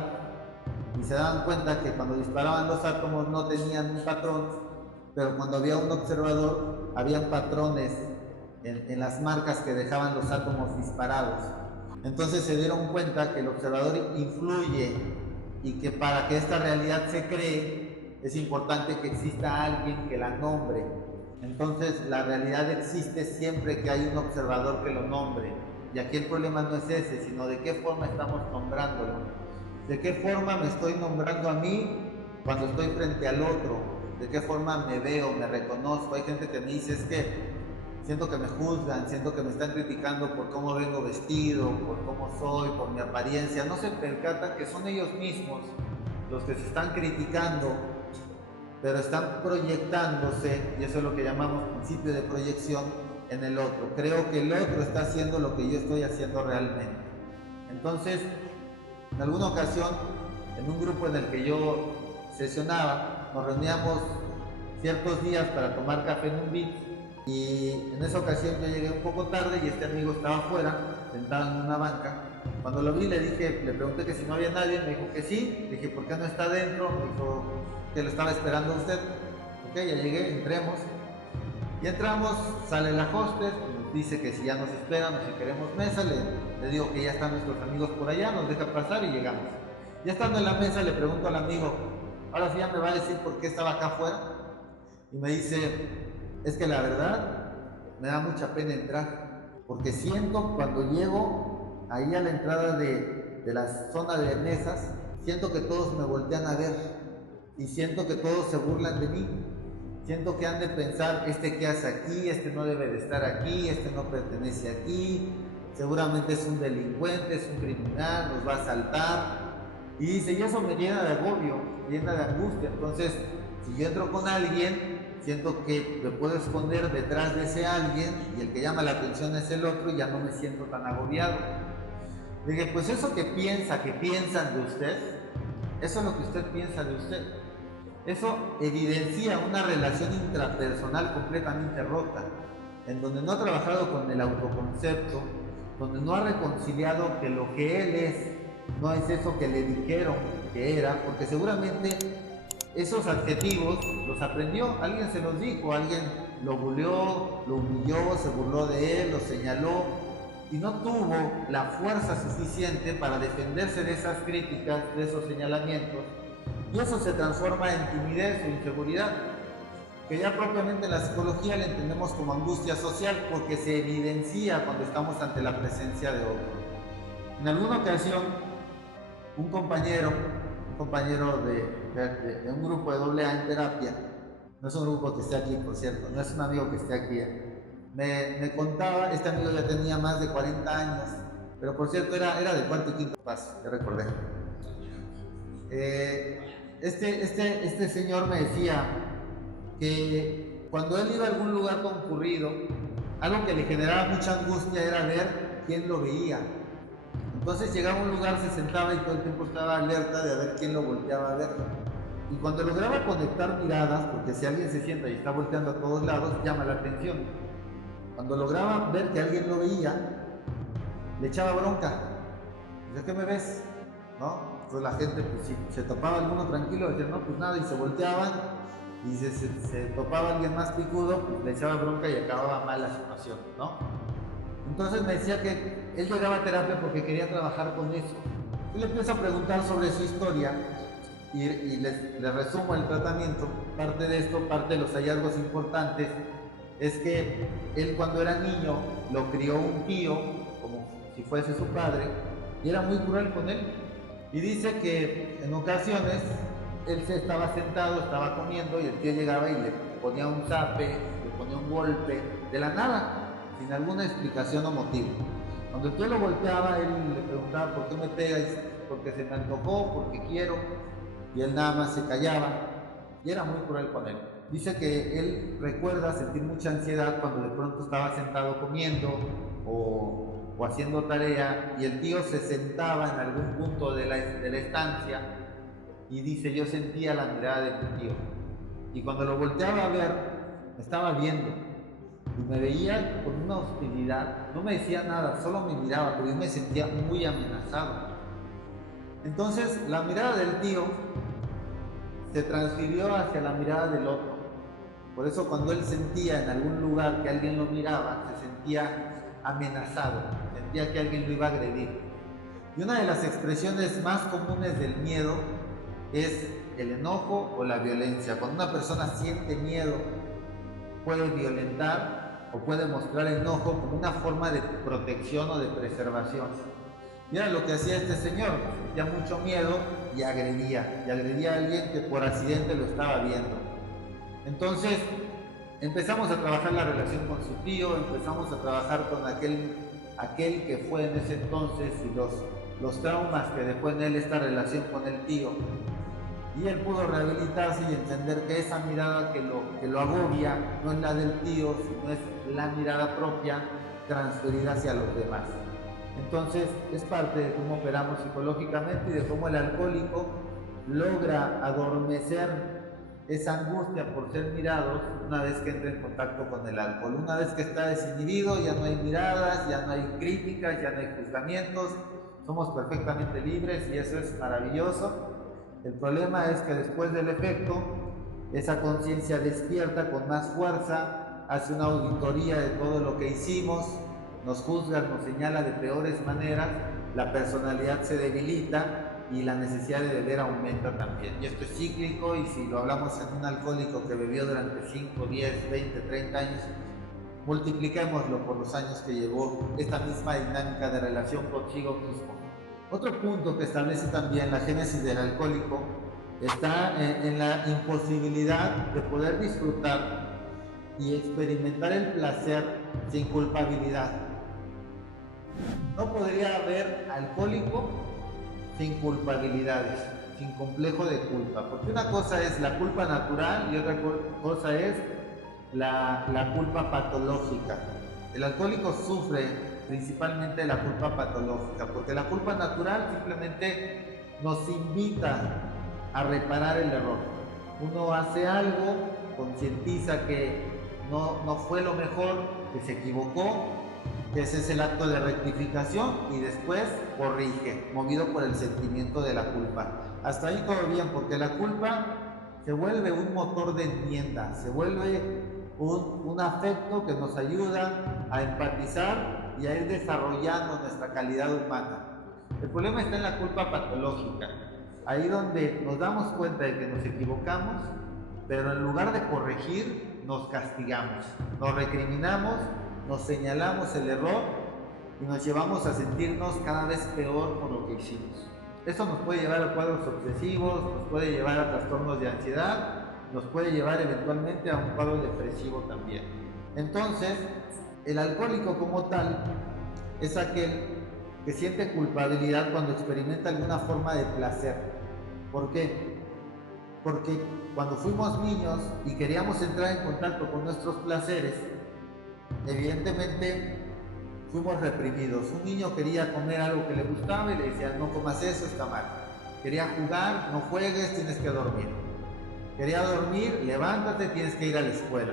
y se daban cuenta que cuando disparaban los átomos no tenían un patrón, pero cuando había un observador, habían patrones en las marcas que dejaban los átomos disparados. Entonces se dieron cuenta que el observador influye y que para que esta realidad se cree, es importante que exista alguien que la nombre. Entonces la realidad existe siempre que hay un observador que lo nombre. Y aquí el problema no es ese, sino de qué forma estamos nombrándolo. De qué forma me estoy nombrando a mí cuando estoy frente al otro. De qué forma me veo, me reconozco. Hay gente que me dice: es que siento que me juzgan, siento que me están criticando por cómo vengo vestido, por cómo soy, por mi apariencia. No se percatan que son ellos mismos los que se están criticando, pero están proyectándose, y eso es lo que llamamos principio de proyección, en el otro. Creo que el otro está haciendo lo que yo estoy haciendo realmente. Entonces, en alguna ocasión, en un grupo en el que yo sesionaba, nos reuníamos ciertos días para tomar café en un beat, y en esa ocasión yo llegué un poco tarde y este amigo estaba afuera, sentado en una banca. Cuando lo vi le pregunté que si no había nadie, me dijo que sí. Le dije: ¿por qué no está adentro? Me dijo que lo estaba esperando a usted. Ok, ya llegué, entremos. Y entramos, sale la hostess, nos dice que si ya nos esperan o si queremos mesa, le digo que ya están nuestros amigos por allá, nos deja pasar y llegamos. Ya estando en la mesa le pregunto al amigo: ahora sí ya me va a decir por qué estaba acá afuera. Y me dice: es que la verdad me da mucha pena entrar, porque siento cuando llego ahí a la entrada de la zona de mesas, siento que todos me voltean a ver y siento que todos se burlan de mí. Siento que han de pensar: este qué hace aquí, este no debe de estar aquí, este no pertenece aquí, seguramente es un delincuente, es un criminal, nos va a asaltar. Y dice: y eso me llena de agobio, me llena de angustia. Entonces, si yo entro con alguien, siento que me puedo esconder detrás de ese alguien y el que llama la atención es el otro y ya no me siento tan agobiado. Le dije, pues eso que piensan de usted, eso es lo que usted piensa de usted. Eso evidencia una relación intrapersonal completamente rota, en donde no ha trabajado con el autoconcepto, donde no ha reconciliado que lo que él es no es eso que le dijeron que era, porque seguramente esos adjetivos los aprendió, alguien se los dijo, alguien lo buleó, lo humilló, se burló de él, lo señaló y no tuvo la fuerza suficiente para defenderse de esas críticas, de esos señalamientos, y eso se transforma en timidez o inseguridad, que ya propiamente en la psicología le entendemos como angustia social porque se evidencia cuando estamos ante la presencia de otro. En alguna ocasión, un compañero de un grupo de AA en terapia, no es un grupo que esté aquí, por cierto, no es un amigo que esté aquí, me contaba, este amigo ya tenía más de 40 años, pero por cierto era de cuarto y quinto paso, ya recordé. Este señor me decía que cuando él iba a algún lugar concurrido, algo que le generaba mucha angustia era ver quién lo veía. Entonces llegaba a un lugar, se sentaba y todo el tiempo estaba alerta de ver quién lo volteaba a ver. Y cuando lograba conectar miradas, porque si alguien se sienta y está volteando a todos lados, llama la atención. Cuando lograba ver que alguien lo veía, le echaba bronca. ¿De qué me ves? ¿No? Entonces la gente, pues si se topaba alguno tranquilo, decía, no, pues nada, y se volteaban, y se topaba alguien más picudo, pues le echaba bronca y acababa mal la situación, ¿no? Entonces me decía que él llegaba a terapia porque quería trabajar con eso. Yo le empiezo a preguntar sobre su historia y les resumo el tratamiento. Parte de esto, parte de los hallazgos importantes, es que él cuando era niño lo crió un tío, como si fuese su padre, y era muy cruel con él. Y dice que en ocasiones él se estaba sentado, estaba comiendo y el tío llegaba y le ponía un zape, le ponía un golpe, de la nada, sin alguna explicación o motivo. Cuando el tío lo golpeaba, él le preguntaba, ¿por qué me pegas? Porque se me antojó, porque quiero, y él nada más se callaba, y era muy cruel con él. Dice que él recuerda sentir mucha ansiedad cuando de pronto estaba sentado comiendo o haciendo tarea, y el tío se sentaba en algún punto de la estancia, y dice, yo sentía la mirada de mi tío, y cuando lo volteaba a ver, me estaba viendo, y me veía con una hostilidad, no me decía nada, solo me miraba, pero yo me sentía muy amenazado. Entonces la mirada del tío se transfirió hacia la mirada del otro. Por eso cuando él sentía en algún lugar que alguien lo miraba, se sentía amenazado, sentía que alguien lo iba a agredir. Y una de las expresiones más comunes del miedo es el enojo o la violencia. Cuando una persona siente miedo, puede violentar o puede mostrar enojo como una forma de protección o de preservación. Y era lo que hacía este señor, sentía mucho miedo y agredía a alguien que por accidente lo estaba viendo. Entonces empezamos a trabajar la relación con su tío, empezamos a trabajar con aquel que fue en ese entonces y los traumas que dejó en él esta relación con el tío. Y él pudo rehabilitarse y entender que esa mirada que lo agobia no es la del tío, sino es la mirada propia transferida hacia los demás. Entonces es parte de cómo operamos psicológicamente y de cómo el alcohólico logra adormecer esa angustia por ser mirados una vez que entra en contacto con el alcohol. Una vez que está desinhibido, ya no hay miradas, ya no hay críticas, ya no hay juzgamientos, somos perfectamente libres y eso es maravilloso. El problema es que después del efecto, esa conciencia despierta con más fuerza, hace una auditoría de todo lo que hicimos, nos juzga, nos señala de peores maneras, la personalidad se debilita y la necesidad de beber aumenta también. Y esto es cíclico, y si lo hablamos en un alcohólico que bebió durante 5, 10, 20, 30 años, multipliquémoslo por los años que llevó esta misma dinámica de relación consigo mismo. Otro punto que establece también la génesis del alcohólico está en la imposibilidad de poder disfrutar y experimentar el placer sin culpabilidad. No podría haber alcohólico sin culpabilidades. sin complejo de culpa, porque una cosa es la culpa natural y otra cosa es la culpa patológica. El alcohólico sufre principalmente la culpa patológica, porque la culpa natural simplemente nos invita a reparar el error. Uno hace algo, concientiza que no fue lo mejor, que se equivocó, que ese es el acto de rectificación y después corrige, movido por el sentimiento de la culpa. Hasta ahí todo bien, porque la culpa se vuelve un motor de enmienda, se vuelve un afecto que nos ayuda a empatizar y a ir desarrollando nuestra calidad humana. El problema está en la culpa patológica, ahí donde nos damos cuenta de que nos equivocamos, pero en lugar de corregir, nos castigamos, nos recriminamos, nos señalamos el error y nos llevamos a sentirnos cada vez peor por lo que hicimos. Esto nos puede llevar a cuadros obsesivos, nos puede llevar a trastornos de ansiedad, nos puede llevar eventualmente a un cuadro depresivo también. Entonces, el alcohólico como tal es aquel que siente culpabilidad cuando experimenta alguna forma de placer. ¿Por qué? Porque cuando fuimos niños y queríamos entrar en contacto con nuestros placeres, evidentemente fuimos reprimidos. Un niño quería comer algo que le gustaba y le decían: no comas eso, está mal. Quería jugar: no juegues, tienes que dormir. Quería dormir: levántate, tienes que ir a la escuela.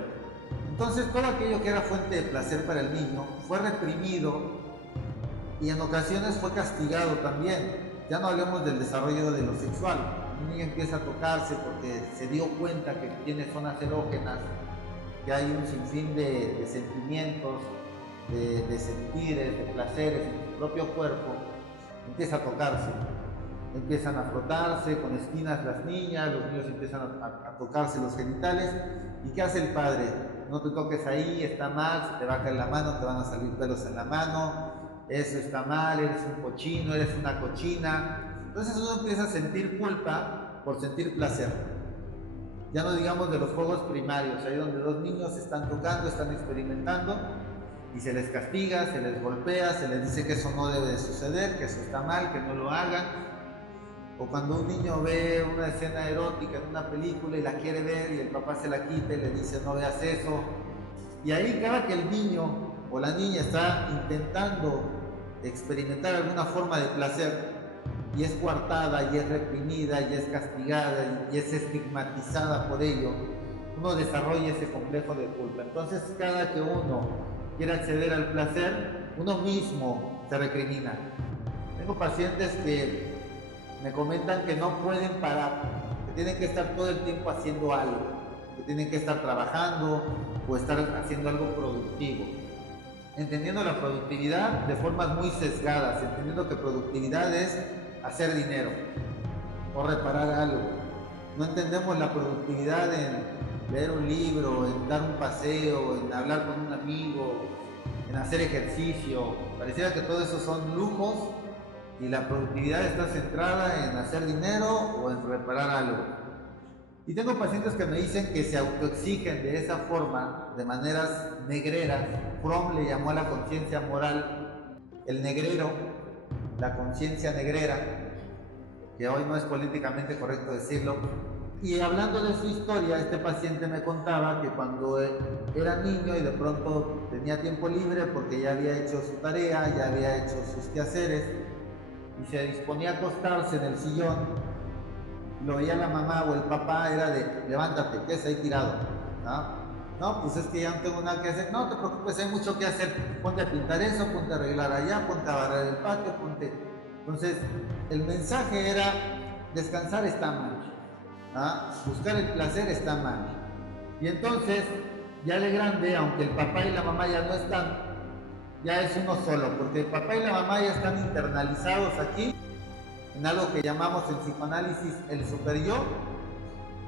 Entonces todo aquello que era fuente de placer para el niño fue reprimido y en ocasiones fue castigado también. Ya no hablemos del desarrollo de lo sexual. Un niño empieza a tocarse porque se dio cuenta que tiene zonas erógenas, que hay un sinfín de sentimientos, de sentires, de placeres en su propio cuerpo. Empieza a tocarse, empiezan a frotarse con esquinas las niñas, los niños empiezan a tocarse los genitales. ¿Y qué hace el padre? No te toques ahí, está mal, se te va a caer la mano, te van a salir pelos en la mano, eso está mal, eres un cochino, eres una cochina. Entonces uno empieza a sentir culpa por sentir placer. Ya no digamos de los juegos primarios, ahí donde dos niños están tocando, están experimentando y se les castiga, se les golpea, se les dice que eso no debe de suceder, que eso está mal, que no lo hagan. O cuando un niño ve una escena erótica en una película y la quiere ver y el papá se la quita y le dice: no veas eso. Y ahí cada que el niño o la niña está intentando experimentar alguna forma de placer y es coartada y es reprimida y es castigada y es estigmatizada por ello, uno desarrolla ese complejo de culpa. Entonces cada que uno quiere acceder al placer, uno mismo se recrimina. Tengo pacientes que me comentan que no pueden parar, que tienen que estar todo el tiempo haciendo algo, que tienen que estar trabajando o estar haciendo algo productivo, entendiendo la productividad de formas muy sesgadas, entendiendo que productividad es hacer dinero o reparar algo. No entendemos la productividad en leer un libro, en dar un paseo, en hablar con un amigo, en hacer ejercicio. Pareciera que todo eso son lujos y la productividad está centrada en hacer dinero o en reparar algo. Y tengo pacientes que me dicen que se autoexigen de esa forma, de maneras negreras. Fromm le llamó a la conciencia moral el negrero, la conciencia negrera, que hoy no es políticamente correcto decirlo. Y hablando de su historia, este paciente me contaba que cuando era niño y de pronto tenía tiempo libre porque ya había hecho su tarea, ya había hecho sus quehaceres y se disponía a acostarse en el sillón, lo veía la mamá o el papá, era de: levántate, ¿qué es ahí tirado? No, pues es que ya no tengo nada que hacer. No te preocupes, hay mucho que hacer. Ponte a pintar eso, ponte a arreglar allá, ponte a barrer el patio, ponte. Entonces, el mensaje era: descansar está mal, buscar el placer está mal. Y entonces, ya de grande, aunque el papá y la mamá ya no están, ya es uno solo, porque el papá y la mamá ya están internalizados aquí en algo que llamamos en psicoanálisis el superyo,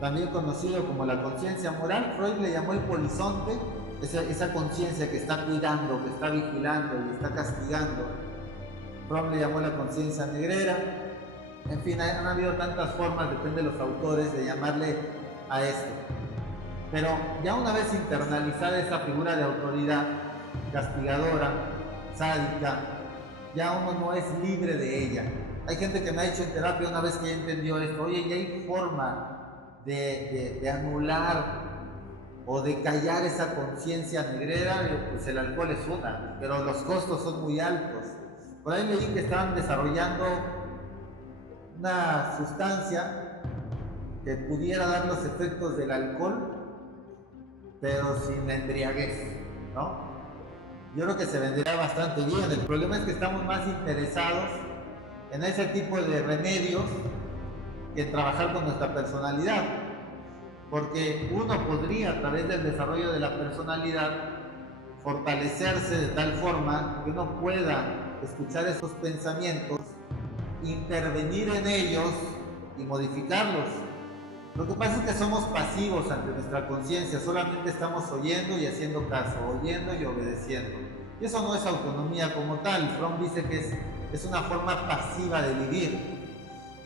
también conocido como la conciencia moral. Freud le llamó el polizonte, esa conciencia que está cuidando, que está vigilando y está castigando. Fromm le llamó la conciencia negrera. En fin, han habido tantas formas, depende de los autores, de llamarle a esto. Pero ya una vez internalizada esa figura de autoridad castigadora, sádica, ya uno no es libre de ella. Hay gente que me ha dicho en terapia una vez que ya entendió esto, oye, ya hay forma de anular o de callar esa conciencia negrera. Pues el alcohol es una, pero los costos son muy altos. Por ahí leí que estaban desarrollando una sustancia que pudiera dar los efectos del alcohol, pero sin la embriaguez, ¿no? Yo creo que se vendería bastante bien. El problema es que estamos más interesados en ese tipo de remedios que en trabajar con nuestra personalidad. Porque uno podría, a través del desarrollo de la personalidad, fortalecerse de tal forma que uno pueda escuchar esos pensamientos, intervenir en ellos y modificarlos. Lo que pasa es que somos pasivos ante nuestra conciencia, solamente estamos oyendo y haciendo caso, oyendo y obedeciendo. Y eso no es autonomía como tal. Fromm dice que es una forma pasiva de vivir.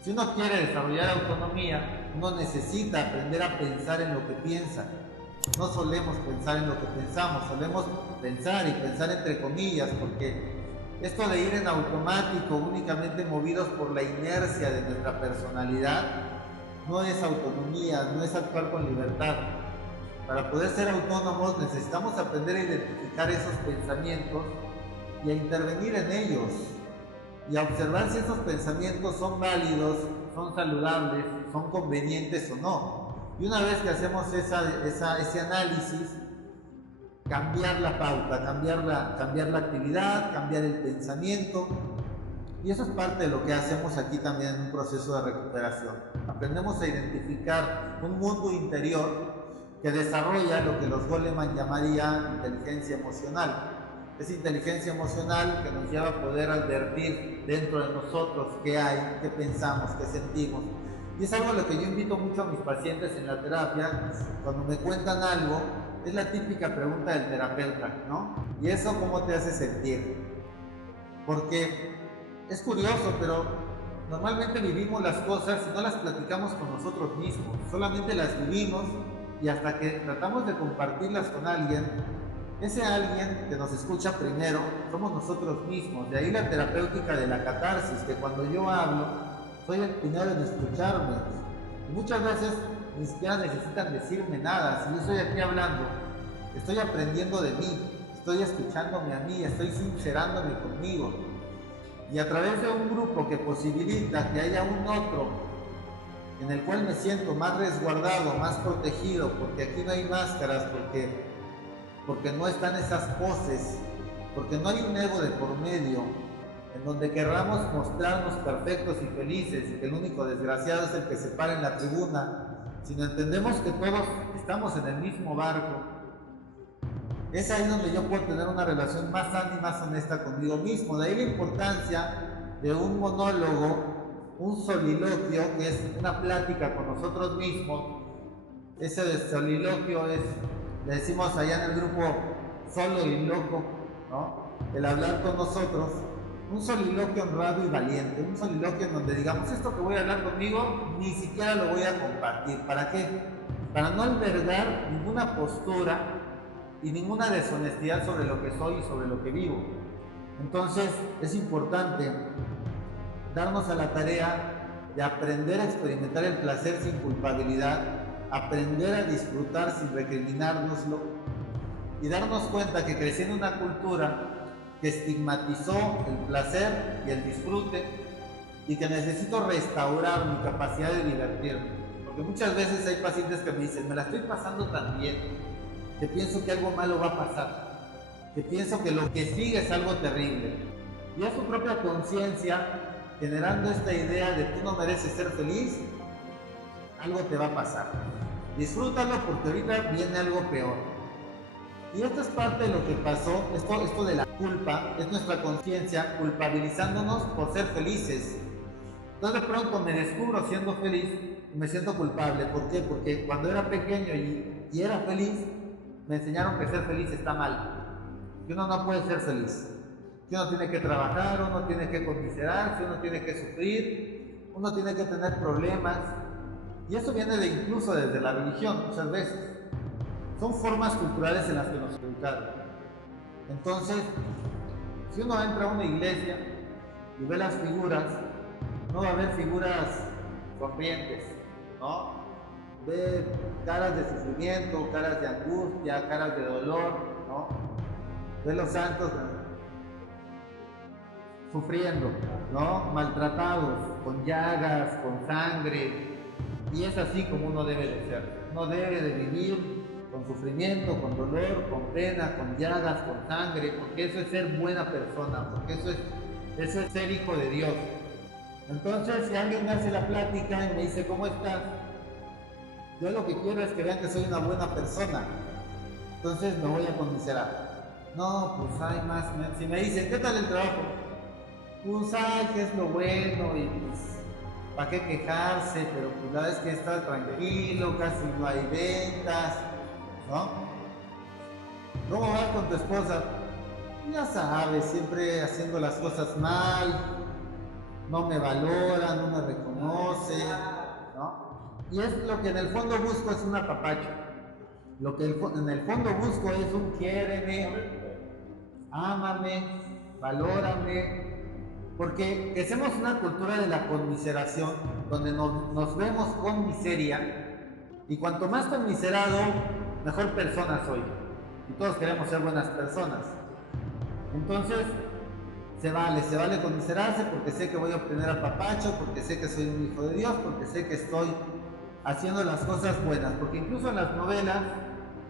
Si uno quiere desarrollar autonomía, uno necesita aprender a pensar en lo que piensa. No solemos pensar en lo que pensamos, solemos pensar y pensar entre comillas, porque esto de ir en automático, únicamente movidos por la inercia de nuestra personalidad, no es autonomía, no es actuar con libertad. Para poder ser autónomos necesitamos aprender a identificar esos pensamientos y a intervenir en ellos y a observar si esos pensamientos son válidos, son saludables, son convenientes o no. Y una vez que hacemos ese análisis, cambiar la pauta, cambiar la actividad, cambiar el pensamiento. Y eso es parte de lo que hacemos aquí también en un proceso de recuperación. Aprendemos a identificar un mundo interior que desarrolla lo que los Goleman llamarían inteligencia emocional. Es inteligencia emocional que nos lleva a poder advertir dentro de nosotros qué hay, qué pensamos, qué sentimos. Y es algo a lo que yo invito mucho a mis pacientes en la terapia. Cuando me cuentan algo, es la típica pregunta del terapeuta, ¿no? ¿Y eso cómo te hace sentir? Porque es curioso, pero normalmente vivimos las cosas y no las platicamos con nosotros mismos. Solamente las vivimos y hasta que tratamos de compartirlas con alguien, ese alguien que nos escucha primero somos nosotros mismos. De ahí la terapéutica de la catarsis, que cuando yo hablo, soy el primero en escucharme. Y muchas veces ni siquiera necesitan decirme nada. Si yo estoy aquí hablando, estoy aprendiendo de mí, estoy escuchándome a mí, estoy sincerándome conmigo. Y a través de un grupo que posibilita que haya un otro en el cual me siento más resguardado, más protegido, porque aquí no hay máscaras, porque no están esas poses, porque no hay un ego de por medio, en donde querramos mostrarnos perfectos y felices y que el único desgraciado es el que se para en la tribuna, sino entendemos que todos estamos en el mismo barco. Es ahí donde yo puedo tener una relación más sana y más honesta conmigo mismo. De ahí la importancia de un monólogo, un soliloquio, que es una plática con nosotros mismos. Ese soliloquio es, le decimos allá en el grupo, solo y loco, ¿no? El hablar con nosotros, un soliloquio honrado y valiente, un soliloquio en donde digamos, esto que voy a hablar conmigo, ni siquiera lo voy a compartir. ¿Para qué? Para no albergar ninguna postura y ninguna deshonestidad sobre lo que soy y sobre lo que vivo. Entonces es importante darnos a la tarea de aprender a experimentar el placer sin culpabilidad, aprender a disfrutar sin recriminárnoslo y darnos cuenta que crecí en una cultura que estigmatizó el placer y el disfrute y que necesito restaurar mi capacidad de divertirme. Porque muchas veces hay pacientes que me dicen, me la estoy pasando tan bien, que pienso que algo malo va a pasar, que pienso que lo que sigue es algo terrible. Y es su propia conciencia generando esta idea de tú no mereces ser feliz, algo te va a pasar. Disfrútalo porque ahorita viene algo peor. Y esto es parte de lo que pasó, esto de la culpa, es nuestra conciencia culpabilizándonos por ser felices. Entonces de pronto me descubro siendo feliz y me siento culpable. ¿Por qué? Porque cuando era pequeño y era feliz, me enseñaron que ser feliz está mal, que uno no puede ser feliz, que uno tiene que trabajar, uno tiene que conmiserarse, uno tiene que sufrir, uno tiene que tener problemas. Y eso viene incluso desde la religión muchas veces. Son formas culturales en las que nos educaron. Entonces, si uno entra a una iglesia y ve las figuras, no va a haber figuras sonrientes, ¿no? Ve caras de sufrimiento, caras de angustia, caras de dolor, ¿no? Ve los santos sufriendo, ¿no? Maltratados, con llagas, con sangre, y es así como uno debe de ser. Uno debe de vivir con sufrimiento, con dolor, con pena, con llagas, con sangre, porque eso es ser buena persona, porque eso es ser hijo de Dios. Entonces, si alguien me hace la plática y me dice, ¿cómo estás? Yo lo que quiero es que vean que soy una buena persona. Entonces me voy a conmiserar. No, pues hay más. Si me dicen, ¿qué tal el trabajo? Pues ay, ¿qué es lo bueno? Y pues, ¿para qué quejarse? Pero pues la vez que está tranquilo, casi no hay ventas, ¿no? ¿Cómo vas con tu esposa? Ya sabes, siempre haciendo las cosas mal, no me valora, no me reconoce, ¿no? Y es lo que en el fondo busco, es un apapacho. Lo que en el fondo busco es un quiéreme, ámame, valórame, porque hacemos una cultura de la conmiseración, donde nos vemos con miseria, y cuanto más conmiserado, mejor persona soy. Y todos queremos ser buenas personas. Entonces, se vale conmiserarse, porque sé que voy a obtener apapacho, porque sé que soy un hijo de Dios, porque sé que estoy haciendo las cosas buenas, porque incluso en las novelas,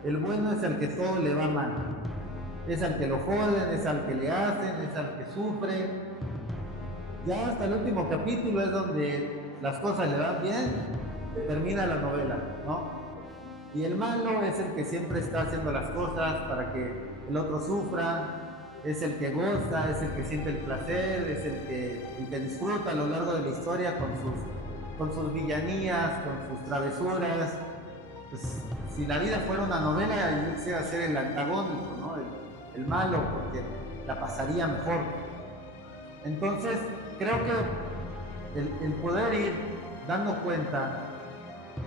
el bueno es al que todo le va mal. Es al que lo joden, es al que le hacen, es al que sufre. Ya hasta el último capítulo es donde las cosas le van bien, termina la novela, ¿no? Y el malo es el que siempre está haciendo las cosas para que el otro sufra, es el que goza, es el que siente el placer, es el que disfruta a lo largo de la historia con sus villanías, con sus travesuras. Pues, si la vida fuera una novela, yo quisiera ser el antagónico, ¿no? El malo, porque la pasaría mejor. Entonces, creo que el poder ir dando cuenta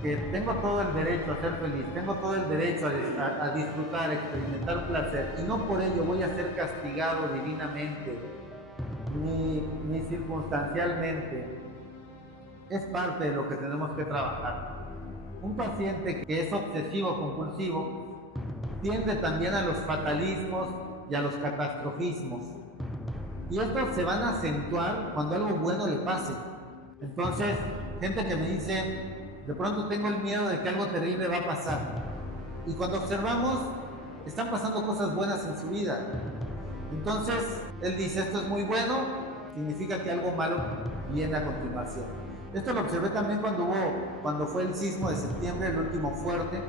que tengo todo el derecho a ser feliz, tengo todo el derecho a disfrutar, a experimentar placer, y no por ello voy a ser castigado divinamente, ni circunstancialmente, es parte de lo que tenemos que trabajar. Un paciente que es obsesivo compulsivo tiende también a los fatalismos y a los catastrofismos, y estos se van a acentuar cuando algo bueno le pase. Entonces, gente que me dice, de pronto tengo el miedo de que algo terrible va a pasar, y cuando observamos, están pasando cosas buenas en su vida. Entonces, él dice, esto es muy bueno, significa que algo malo viene a continuación. Esto lo observé también cuando fue el sismo de septiembre, el último fuerte.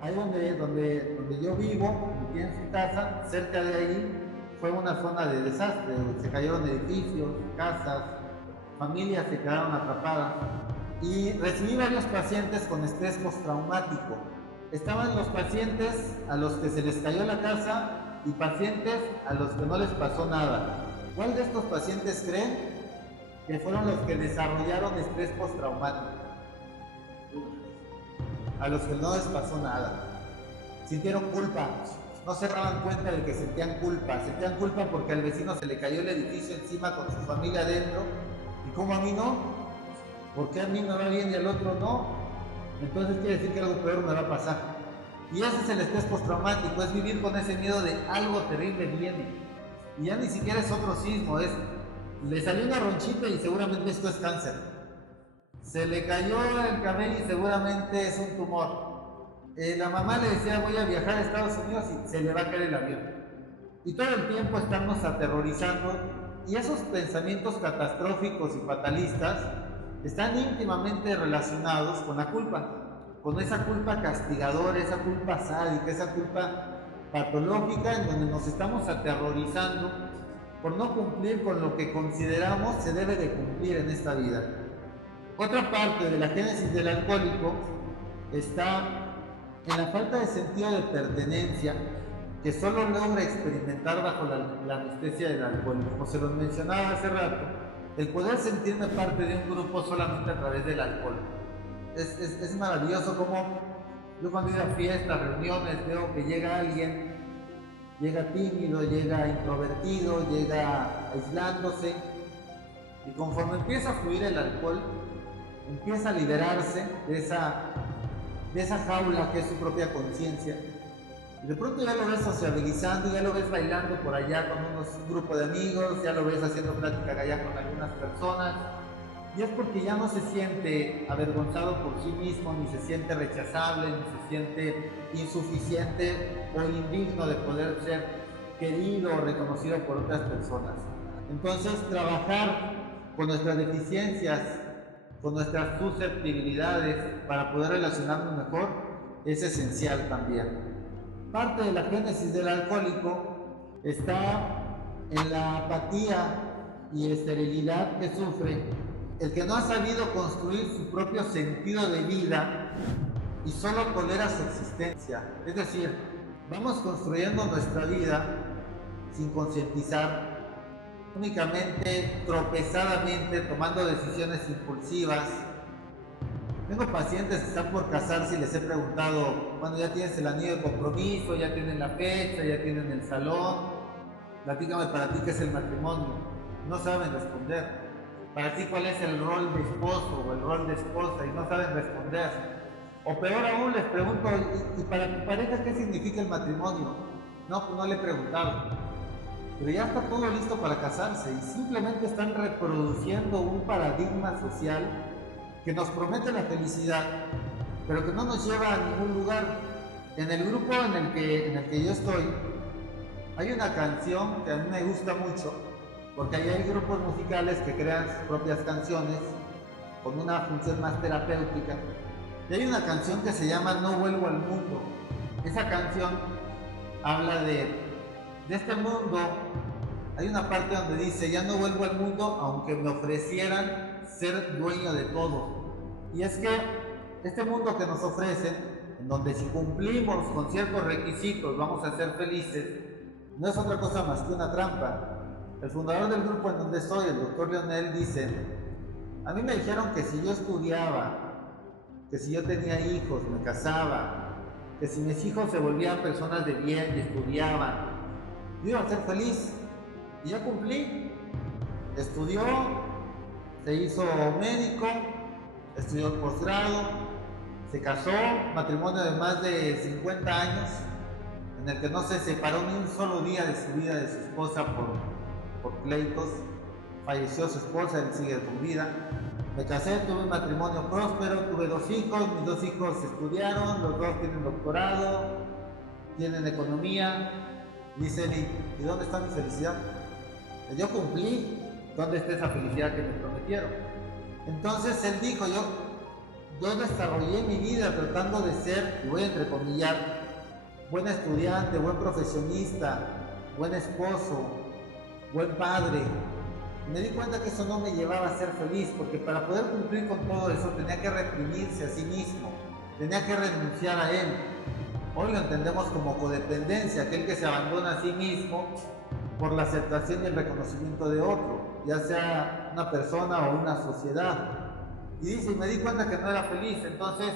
Ahí donde yo vivo, aquí en su casa, cerca de ahí, fue una zona de desastre. Se cayeron edificios, casas, familias se quedaron atrapadas. Y recibí varios pacientes con estrés postraumático. Estaban los pacientes a los que se les cayó la casa y pacientes a los que no les pasó nada. ¿Cuál de estos pacientes creen que fueron los que desarrollaron estrés postraumático? A los que no les pasó nada. Sintieron culpa, no se daban cuenta de que sentían culpa porque al vecino se le cayó el edificio encima con su familia adentro, y como a mí no, ¿por qué a mí me va bien y al otro no? Entonces quiere decir que algo peor me va a pasar. Y ese es el estrés postraumático, es vivir con ese miedo de algo terrible viene. Y ya ni siquiera es otro sismo, le salió una ronchita y seguramente esto es cáncer. Se le cayó el cabello y seguramente es un tumor. La mamá le decía, voy a viajar a Estados Unidos y se le va a caer el avión. Y todo el tiempo estamos aterrorizando, y esos pensamientos catastróficos y fatalistas están íntimamente relacionados con la culpa, con esa culpa castigadora, esa culpa sádica, esa culpa patológica, en donde nos estamos aterrorizando por no cumplir con lo que consideramos se debe de cumplir en esta vida. Otra parte de la génesis del alcohólico está en la falta de sentido de pertenencia que solo logra experimentar bajo la anestesia del alcohol. Como se los mencionaba hace rato, el poder sentirme parte de un grupo solamente a través del alcohol. Es maravilloso como yo cuando he ido a fiestas, reuniones, veo que llega alguien, llega tímido, llega introvertido, llega aislándose, Y conforme empieza a fluir el alcohol, empieza a liberarse de esa jaula que es su propia conciencia. Y de pronto ya lo ves sociabilizando, ya lo ves bailando por allá con un grupo de amigos, ya lo ves haciendo plática allá con algunas personas. Y es porque ya no se siente avergonzado por sí mismo, ni se siente rechazable, ni se siente insuficiente o indigno de poder ser querido o reconocido por otras personas. Entonces, trabajar con nuestras deficiencias, con nuestras susceptibilidades para poder relacionarnos mejor es esencial también. Parte de la génesis del alcohólico está en la apatía y esterilidad que sufre el que no ha sabido construir su propio sentido de vida y solo tolera su existencia. Es decir, vamos construyendo nuestra vida sin concientizar, únicamente tropezadamente, tomando decisiones impulsivas. Tengo pacientes que están por casarse y les he preguntado, bueno, ya tienes el anillo de compromiso, ya tienen la fecha, ya tienen el salón, platícame para ti qué es el matrimonio. No saben responder. Para ti cuál es el rol de esposo o el rol de esposa y no saben responder. O peor aún, les pregunto, ¿y para tu pareja qué significa el matrimonio? No, pues no le he preguntado. Pero ya está todo listo para casarse y simplemente están reproduciendo un paradigma social que nos promete la felicidad, pero que no nos lleva a ningún lugar. En el grupo en el que yo estoy, hay una canción que a mí me gusta mucho, porque ahí hay grupos musicales que crean sus propias canciones con una función más terapéutica. Y hay una canción que se llama No vuelvo al mundo. Esa canción habla de este mundo. Hay una parte donde dice, ya no vuelvo al mundo aunque me ofrecieran ser dueño de todo. Y es que este mundo que nos ofrecen, en donde si cumplimos con ciertos requisitos vamos a ser felices, no es otra cosa más que una trampa. El fundador del grupo en donde estoy, el doctor Leonel, dice, a mí me dijeron que si yo estudiaba, que si yo tenía hijos, me casaba, que si mis hijos se volvían personas de bien y estudiaban, yo iba a ser feliz. Y ya cumplí. Estudió, se hizo médico, estudió el posgrado, se casó, matrimonio de más de 50 años, en el que no se separó ni un solo día de su vida de su esposa por pleitos. Falleció su esposa, él sigue con vida. Me casé, tuve un matrimonio próspero, tuve 2 hijos, mis 2 hijos estudiaron, los 2 tienen doctorado, tienen economía. Dice Eli, ¿y dónde está mi felicidad? Yo cumplí, ¿dónde está esa felicidad que me prometieron? Entonces él dijo, yo desarrollé mi vida tratando de ser, y voy a entrecomillar, buen estudiante, buen profesionista, buen esposo, buen padre. Me di cuenta que eso no me llevaba a ser feliz, porque para poder cumplir con todo eso tenía que reprimirse a sí mismo, tenía que renunciar a él. Hoy lo entendemos como codependencia, aquel que se abandona a sí mismo por la aceptación y el reconocimiento de otro, ya sea una persona o una sociedad. Y dice, y me di cuenta que no era feliz, entonces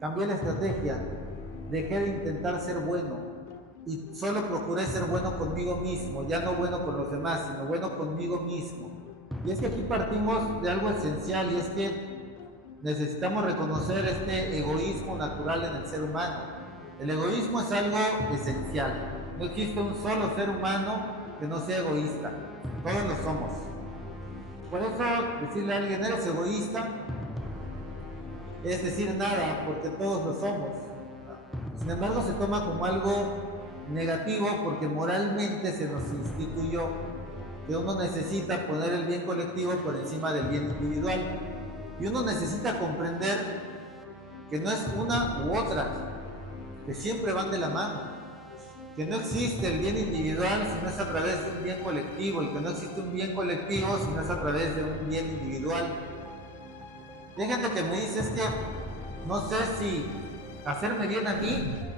cambié la estrategia, dejé de intentar ser bueno y solo procuré ser bueno conmigo mismo, ya no bueno con los demás, sino bueno conmigo mismo. Y es que aquí partimos de algo esencial, y es que necesitamos reconocer este egoísmo natural en el ser humano. El egoísmo es algo esencial. No existe un solo ser humano que no sea egoísta. Todos lo somos. Por eso decirle a alguien, ¿eres egoísta?, es decir nada, porque todos lo somos. Sin embargo, se toma como algo negativo porque moralmente se nos instituyó que uno necesita poner el bien colectivo por encima del bien individual. Y uno necesita comprender que no es una u otra, que siempre van de la mano, que no existe el bien individual si no es a través de un bien colectivo, y que no existe un bien colectivo si no es a través de un bien individual. Hay gente que me dice, es que no sé si hacerme bien a mí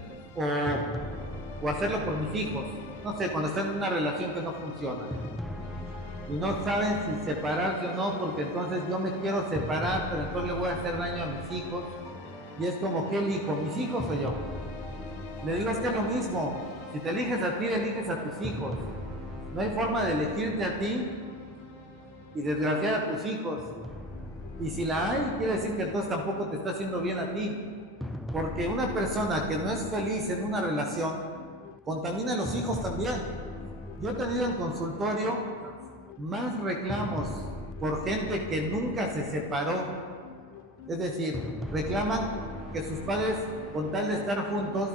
o hacerlo por mis hijos. No sé, cuando están en una relación que no funciona y no saben si separarse o no, porque entonces yo me quiero separar, pero entonces le voy a hacer daño a mis hijos. Y es como, ¿qué elijo? ¿Mis hijos o yo? Le digo, es que es lo mismo. Si te eliges a ti, eliges a tus hijos. No hay forma de elegirte a ti y desgraciar a tus hijos. Y si la hay, quiere decir que entonces tampoco te está haciendo bien a ti. Porque una persona que no es feliz en una relación, contamina a los hijos también. Yo he tenido en consultorio más reclamos por gente que nunca se separó. Es decir, reclaman que sus padres, con tal de estar juntos,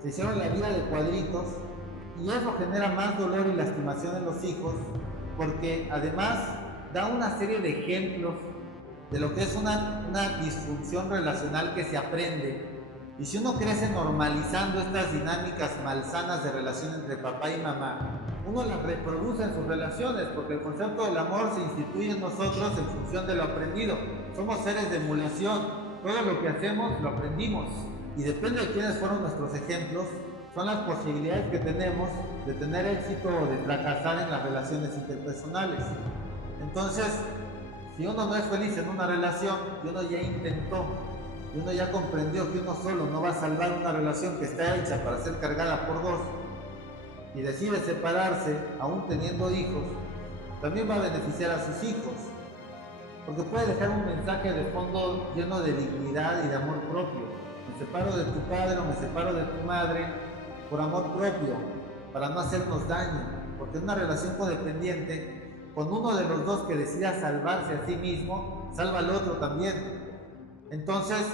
se hicieron la vida de cuadritos, y eso genera más dolor y lastimación en los hijos, porque además da una serie de ejemplos de lo que es una disfunción relacional que se aprende. Y si uno crece normalizando estas dinámicas malsanas de relación entre papá y mamá, uno las reproduce en sus relaciones, porque el concepto del amor se instituye en nosotros en función de lo aprendido. Somos seres de emulación, todo lo que hacemos lo aprendimos, y depende de quiénes fueron nuestros ejemplos, son las posibilidades que tenemos de tener éxito o de fracasar en las relaciones interpersonales. Entonces, si uno no es feliz en una relación, y uno ya intentó, y uno ya comprendió que uno solo no va a salvar una relación que está hecha para ser cargada por dos, y decide separarse, aún teniendo hijos, también va a beneficiar a sus hijos, porque puede dejar un mensaje de fondo lleno de dignidad y de amor propio. Me separo de tu padre o me separo de tu madre por amor propio, para no hacernos daño, porque en una relación codependiente, con uno de los dos que decida salvarse a sí mismo, salva al otro también. Entonces,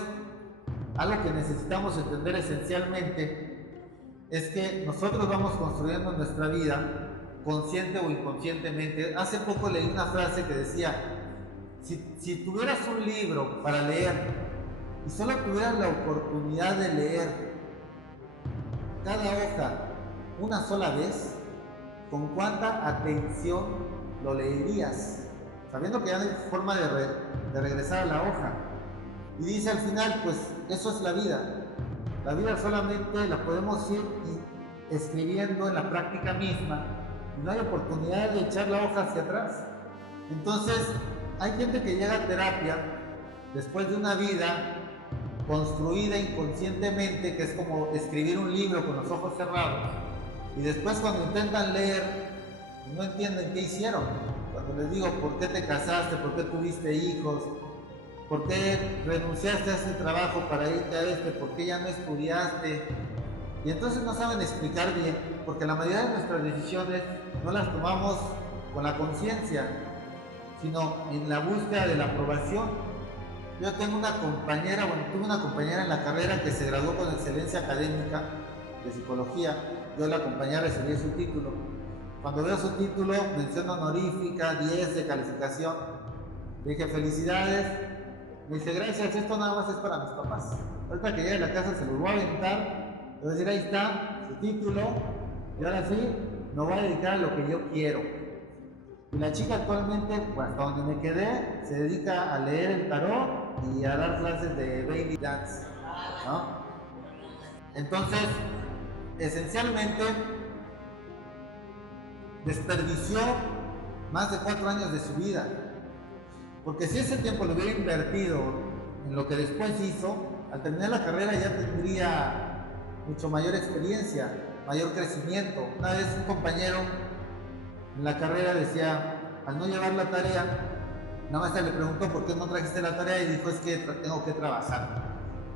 algo que necesitamos entender esencialmente es que nosotros vamos construyendo nuestra vida, consciente o inconscientemente. Hace poco leí una frase que decía, si tuvieras un libro para leer y solo tuvieras la oportunidad de leer cada hoja una sola vez, ¿con cuánta atención lo leerías? Sabiendo que ya no hay forma de regresar a la hoja. Y dice al final, pues eso es la vida. La vida solamente la podemos ir escribiendo en la práctica misma, y no hay oportunidad de echar la hoja hacia atrás. Entonces, hay gente que llega a terapia después de una vida construida inconscientemente, que es como escribir un libro con los ojos cerrados, y después cuando intentan leer, no entienden qué hicieron. Cuando les digo, ¿por qué te casaste? ¿Por qué tuviste hijos? ¿Por qué renunciaste a ese trabajo para irte a este? ¿Por qué ya no estudiaste? Y entonces no saben explicar bien, porque la mayoría de nuestras decisiones no las tomamos con la conciencia, sino en la búsqueda de la aprobación. Yo tengo una compañera, tuve una compañera en la carrera que se graduó con excelencia académica de psicología. Yo la acompañé a recibir su título. Cuando veo su título, mención honorífica, 10 de calificación, le dije, felicidades. Me dice, gracias, esto nada más es para mis papás. Ahorita que llegue a la casa se los voy a aventar, le voy a decir, ahí está, su título, y ahora sí, me voy a dedicar a lo que yo quiero. Y la chica actualmente, hasta donde me quedé, se dedica a leer el tarot y a dar clases de baby dance, ¿no? Entonces, esencialmente, desperdició más de 4 años de su vida. Porque si ese tiempo lo hubiera invertido en lo que después hizo, al terminar la carrera ya tendría mucho mayor experiencia, mayor crecimiento. Una vez un compañero en la carrera decía, al no llevar la tarea, la maestra le preguntó por qué no trajiste la tarea y dijo, es que tengo que trabajar.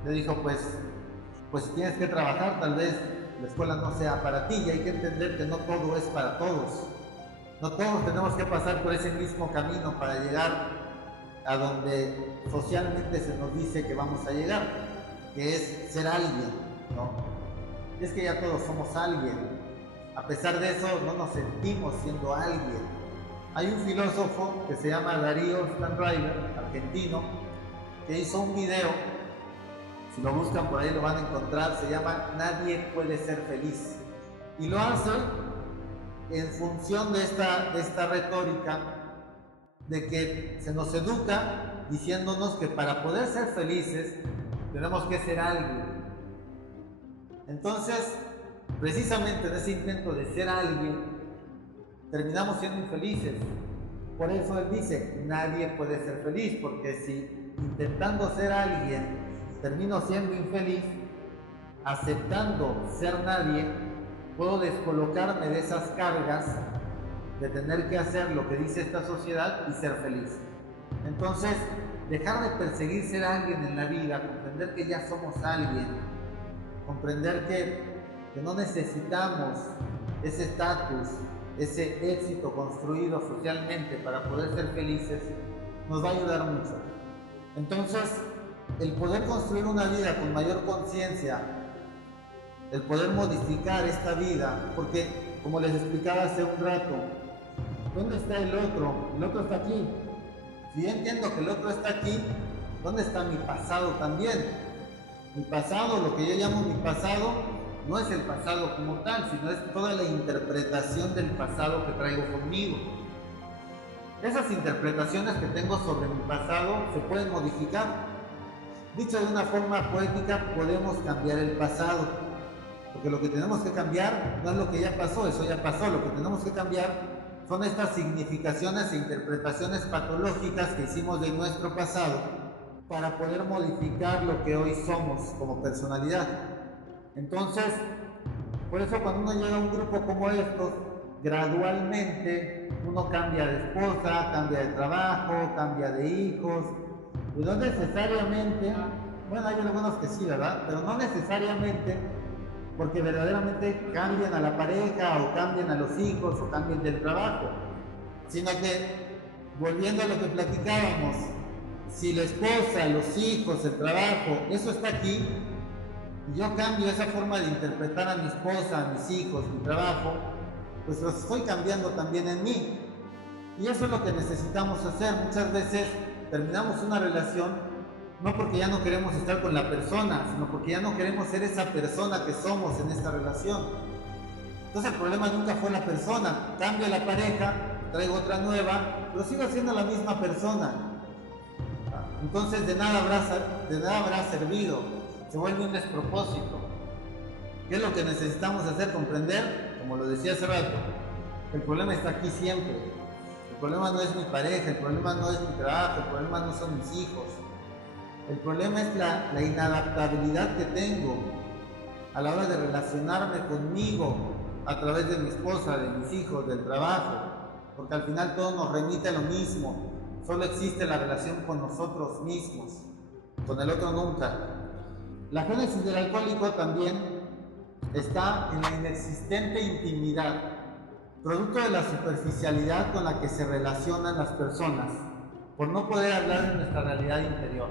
Le dijo, pues si tienes que trabajar, tal vez la escuela no sea para ti, y hay que entender que no todo es para todos. No todos tenemos que pasar por ese mismo camino para llegar a donde socialmente se nos dice que vamos a llegar, que es ser alguien, ¿no? Y es que ya todos somos alguien. A pesar de eso, no nos sentimos siendo alguien. Hay un filósofo que se llama Darío Stanriver, argentino, que hizo un video, si lo buscan por ahí lo van a encontrar, se llama Nadie puede ser feliz. Y lo hace en función de esta retórica de que se nos educa diciéndonos que para poder ser felices tenemos que ser alguien. Entonces, precisamente en ese intento de ser alguien, terminamos siendo infelices. Por eso él dice, nadie puede ser feliz, porque si intentando ser alguien termino siendo infeliz, aceptando ser nadie, puedo descolocarme de esas cargas de tener que hacer lo que dice esta sociedad y ser feliz. Entonces, dejar de perseguir ser alguien en la vida, comprender que ya somos alguien, comprender que no necesitamos ese estatus, ese éxito construido socialmente para poder ser felices, nos va a ayudar mucho. Entonces, el poder construir una vida con mayor conciencia, el poder modificar esta vida, porque como les explicaba hace un rato, ¿dónde está el otro? El otro está aquí. Si yo entiendo que el otro está aquí, ¿dónde está mi pasado también? Mi pasado, lo que yo llamo mi pasado, no es el pasado como tal, sino es toda la interpretación del pasado que traigo conmigo. Esas interpretaciones que tengo sobre mi pasado se pueden modificar. Dicho de una forma poética, podemos cambiar el pasado, porque lo que tenemos que cambiar no es lo que ya pasó, eso ya pasó. Lo que tenemos que cambiar son estas significaciones e interpretaciones patológicas que hicimos de nuestro pasado para poder modificar lo que hoy somos como personalidad. Entonces, por eso cuando uno llega a un grupo como estos, gradualmente uno cambia de esposa, cambia de trabajo, cambia de hijos, y no necesariamente, bueno, hay algunos que sí, ¿verdad? Pero no necesariamente porque verdaderamente cambien a la pareja o cambien a los hijos o cambien del trabajo, sino que, volviendo a lo que platicábamos, si la esposa, los hijos, el trabajo, eso está aquí, y yo cambio esa forma de interpretar a mi esposa, a mis hijos, mi trabajo, pues lo estoy cambiando también en mí. Y eso es lo que necesitamos hacer. Muchas veces terminamos una relación no porque ya no queremos estar con la persona, sino porque ya no queremos ser esa persona que somos en esta relación. Entonces el problema nunca fue la persona. Cambio la pareja, traigo otra nueva, pero sigo siendo la misma persona. Entonces de nada habrá servido. Se vuelve un despropósito. ¿Qué es lo que necesitamos hacer? Comprender, como lo decía hace rato, el problema está aquí siempre. El problema no es mi pareja, el problema no es mi trabajo, el problema no son mis hijos. El problema es la inadaptabilidad que tengo a la hora de relacionarme conmigo a través de mi esposa, de mis hijos, del trabajo, porque al final todo nos remite a lo mismo. Solo existe la relación con nosotros mismos, con el otro nunca. La génesis del alcohólico también está en la inexistente intimidad, producto de la superficialidad con la que se relacionan las personas, por no poder hablar de nuestra realidad interior.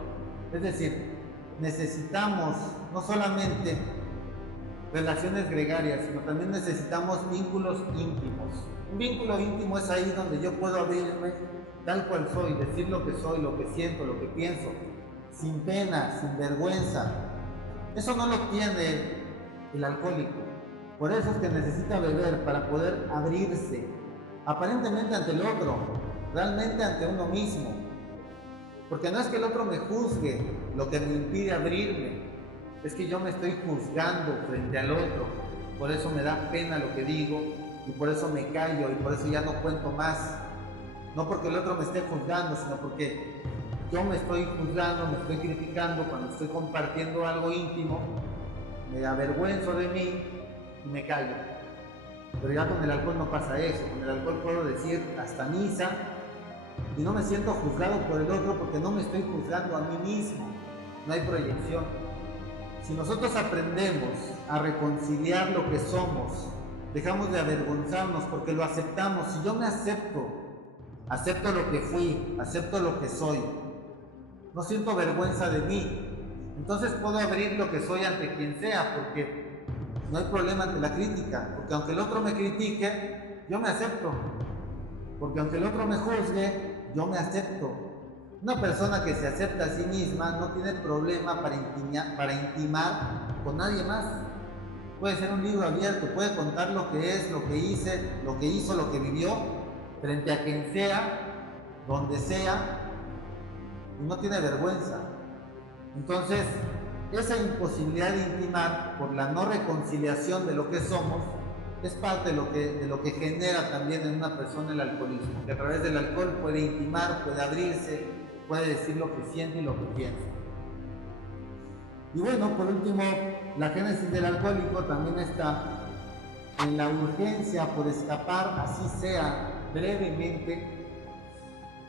Es decir, necesitamos no solamente relaciones gregarias, sino también necesitamos vínculos íntimos. Un vínculo íntimo es ahí donde yo puedo abrirme tal cual soy, decir lo que soy, lo que siento, lo que pienso, sin pena, sin vergüenza. Eso no lo tiene el alcohólico. Por eso es que necesita beber para poder abrirse, aparentemente ante el otro, realmente ante uno mismo. Porque no es que el otro me juzgue lo que me impide abrirme, es que yo me estoy juzgando frente al otro. Por eso me da pena lo que digo y por eso me callo y por eso ya no cuento más. No porque el otro me esté juzgando, sino porque yo me estoy juzgando, me estoy criticando cuando estoy compartiendo algo íntimo, me avergüenzo de mí y me callo. Pero ya con el alcohol no pasa eso. Con el alcohol puedo decir hasta misa y no me siento juzgado por el otro porque no me estoy juzgando a mí mismo. No hay proyección. Si nosotros aprendemos a reconciliar lo que somos, dejamos de avergonzarnos porque lo aceptamos. Si yo me acepto, acepto lo que fui, acepto lo que soy, no siento vergüenza de mí, entonces puedo abrir lo que soy ante quien sea, porque no hay problema ante la crítica, porque aunque el otro me critique, yo me acepto, porque aunque el otro me juzgue, yo me acepto. Una persona que se acepta a sí misma no tiene problema para intimar con nadie más. Puede ser un libro abierto, puede contar lo que es, lo que hice, lo que hizo, lo que vivió, frente a quien sea, donde sea, y no tiene vergüenza. Entonces, esa imposibilidad de intimar por la no reconciliación de lo que somos es parte de lo que genera también en una persona el alcoholismo, que a través del alcohol puede intimar, puede abrirse, puede decir lo que siente y lo que piensa. Y bueno, por último, la génesis del alcohólico también está en la urgencia por escapar, así sea brevemente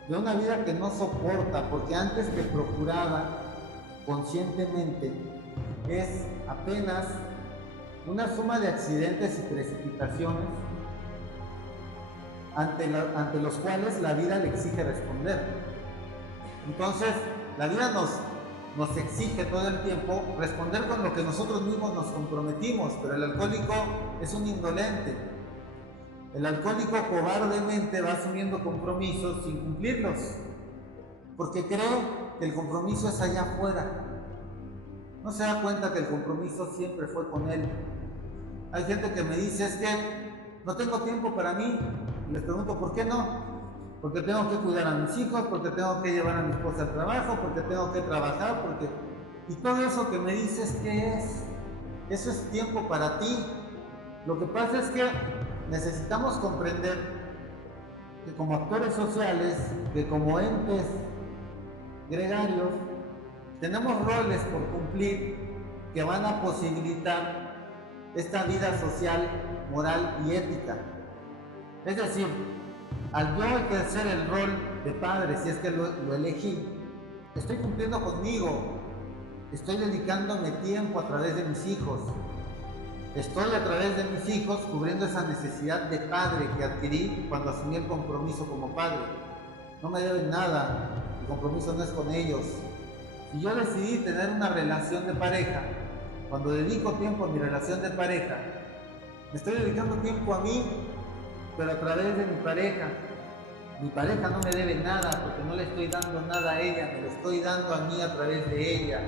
de una vida que no soporta, porque antes que procuraba conscientemente es apenas una suma de accidentes y precipitaciones ante los cuales la vida le exige responder. Entonces, la vida nos exige todo el tiempo responder con lo que nosotros mismos nos comprometimos, pero el alcohólico es un indolente. El alcohólico cobardemente va asumiendo compromisos sin cumplirlos, porque cree que el compromiso es allá afuera. No se da cuenta que el compromiso siempre fue con él. Hay gente que me dice, es que no tengo tiempo para mí. Y les pregunto, ¿por qué no? Porque tengo que cuidar a mis hijos, porque tengo que llevar a mi esposa al trabajo, porque tengo que trabajar, porque... Y todo eso que me dices, ¿qué es? Eso es tiempo para ti. Lo que pasa es que necesitamos comprender que como actores sociales, que como entes gregarios, tenemos roles por cumplir que van a posibilitar esta vida social, moral y ética. Es decir, al yo ejercer el rol de padre, si es que lo elegí, estoy cumpliendo conmigo, estoy dedicándome tiempo a través de mis hijos, estoy a través de mis hijos cubriendo esa necesidad de padre que adquirí cuando asumí el compromiso como padre. No me deben nada, el compromiso no es con ellos. Si yo decidí tener una relación de pareja, cuando dedico tiempo a mi relación de pareja, me estoy dedicando tiempo a mí, pero a través de mi pareja. Mi pareja no me debe nada porque no le estoy dando nada a ella, me lo estoy dando a mí a través de ella.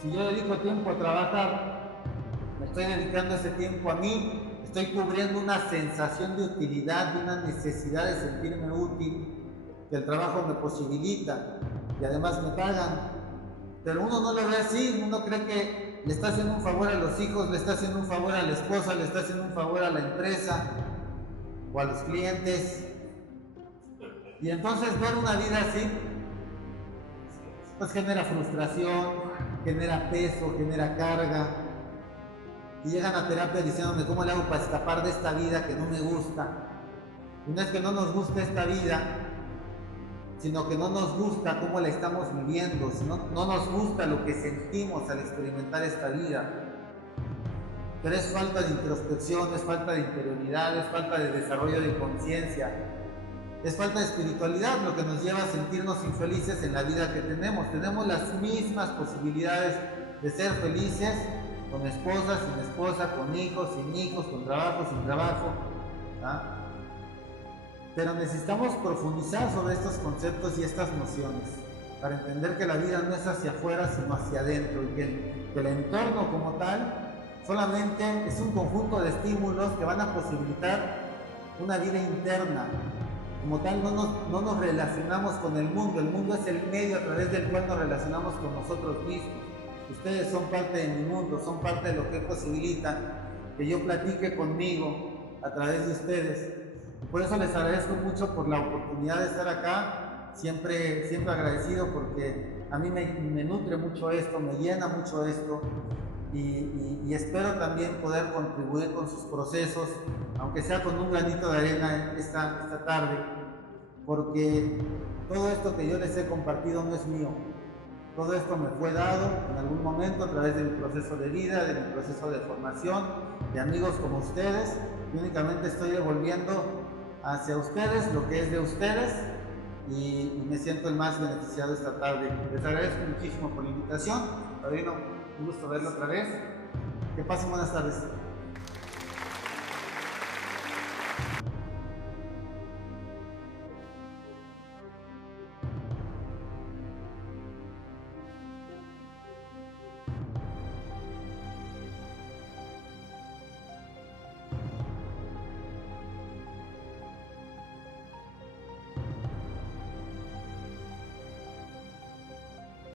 Si yo dedico tiempo a trabajar, me estoy dedicando ese tiempo a mí, estoy cubriendo una sensación de utilidad, de una necesidad de sentirme útil, que el trabajo me posibilita y además me pagan. Pero uno no lo ve así, uno cree que le está haciendo un favor a los hijos, le está haciendo un favor a la esposa, le está haciendo un favor a la empresa o a los clientes. Y entonces ver una vida así, pues genera frustración, genera peso, genera carga. Y llegan a terapia diciéndome cómo le hago para escapar de esta vida que no me gusta. Y no es que no nos guste esta vida, sino que no nos gusta cómo la estamos viviendo, sino no nos gusta lo que sentimos al experimentar esta vida. Pero es falta de introspección, es falta de interioridad, es falta de desarrollo de conciencia, es falta de espiritualidad lo que nos lleva a sentirnos infelices en la vida que tenemos. Tenemos las mismas posibilidades de ser felices con esposa, sin esposa, con hijos, sin hijos, con trabajo, sin trabajo, ¿ah? Pero necesitamos profundizar sobre estos conceptos y estas nociones para entender que la vida no es hacia afuera sino hacia adentro y que el entorno como tal solamente es un conjunto de estímulos que van a posibilitar una vida interna. Como tal no nos relacionamos con el mundo es el medio a través del cual nos relacionamos con nosotros mismos. Ustedes son parte de mi mundo, son parte de lo que posibilita que yo platique conmigo a través de ustedes. Por eso les agradezco mucho por la oportunidad de estar acá, siempre agradecido porque a mí me nutre mucho esto, me llena mucho esto y espero también poder contribuir con sus procesos, aunque sea con un granito de arena esta tarde, porque todo esto que yo les he compartido no es mío, todo esto me fue dado en algún momento a través de mi proceso de vida, de mi proceso de formación, de amigos como ustedes, y únicamente estoy devolviendo hacia ustedes lo que es de ustedes y me siento el más beneficiado esta tarde. Les agradezco muchísimo por la invitación. Padrino, un gusto verlo otra vez. Que pasen buenas tardes.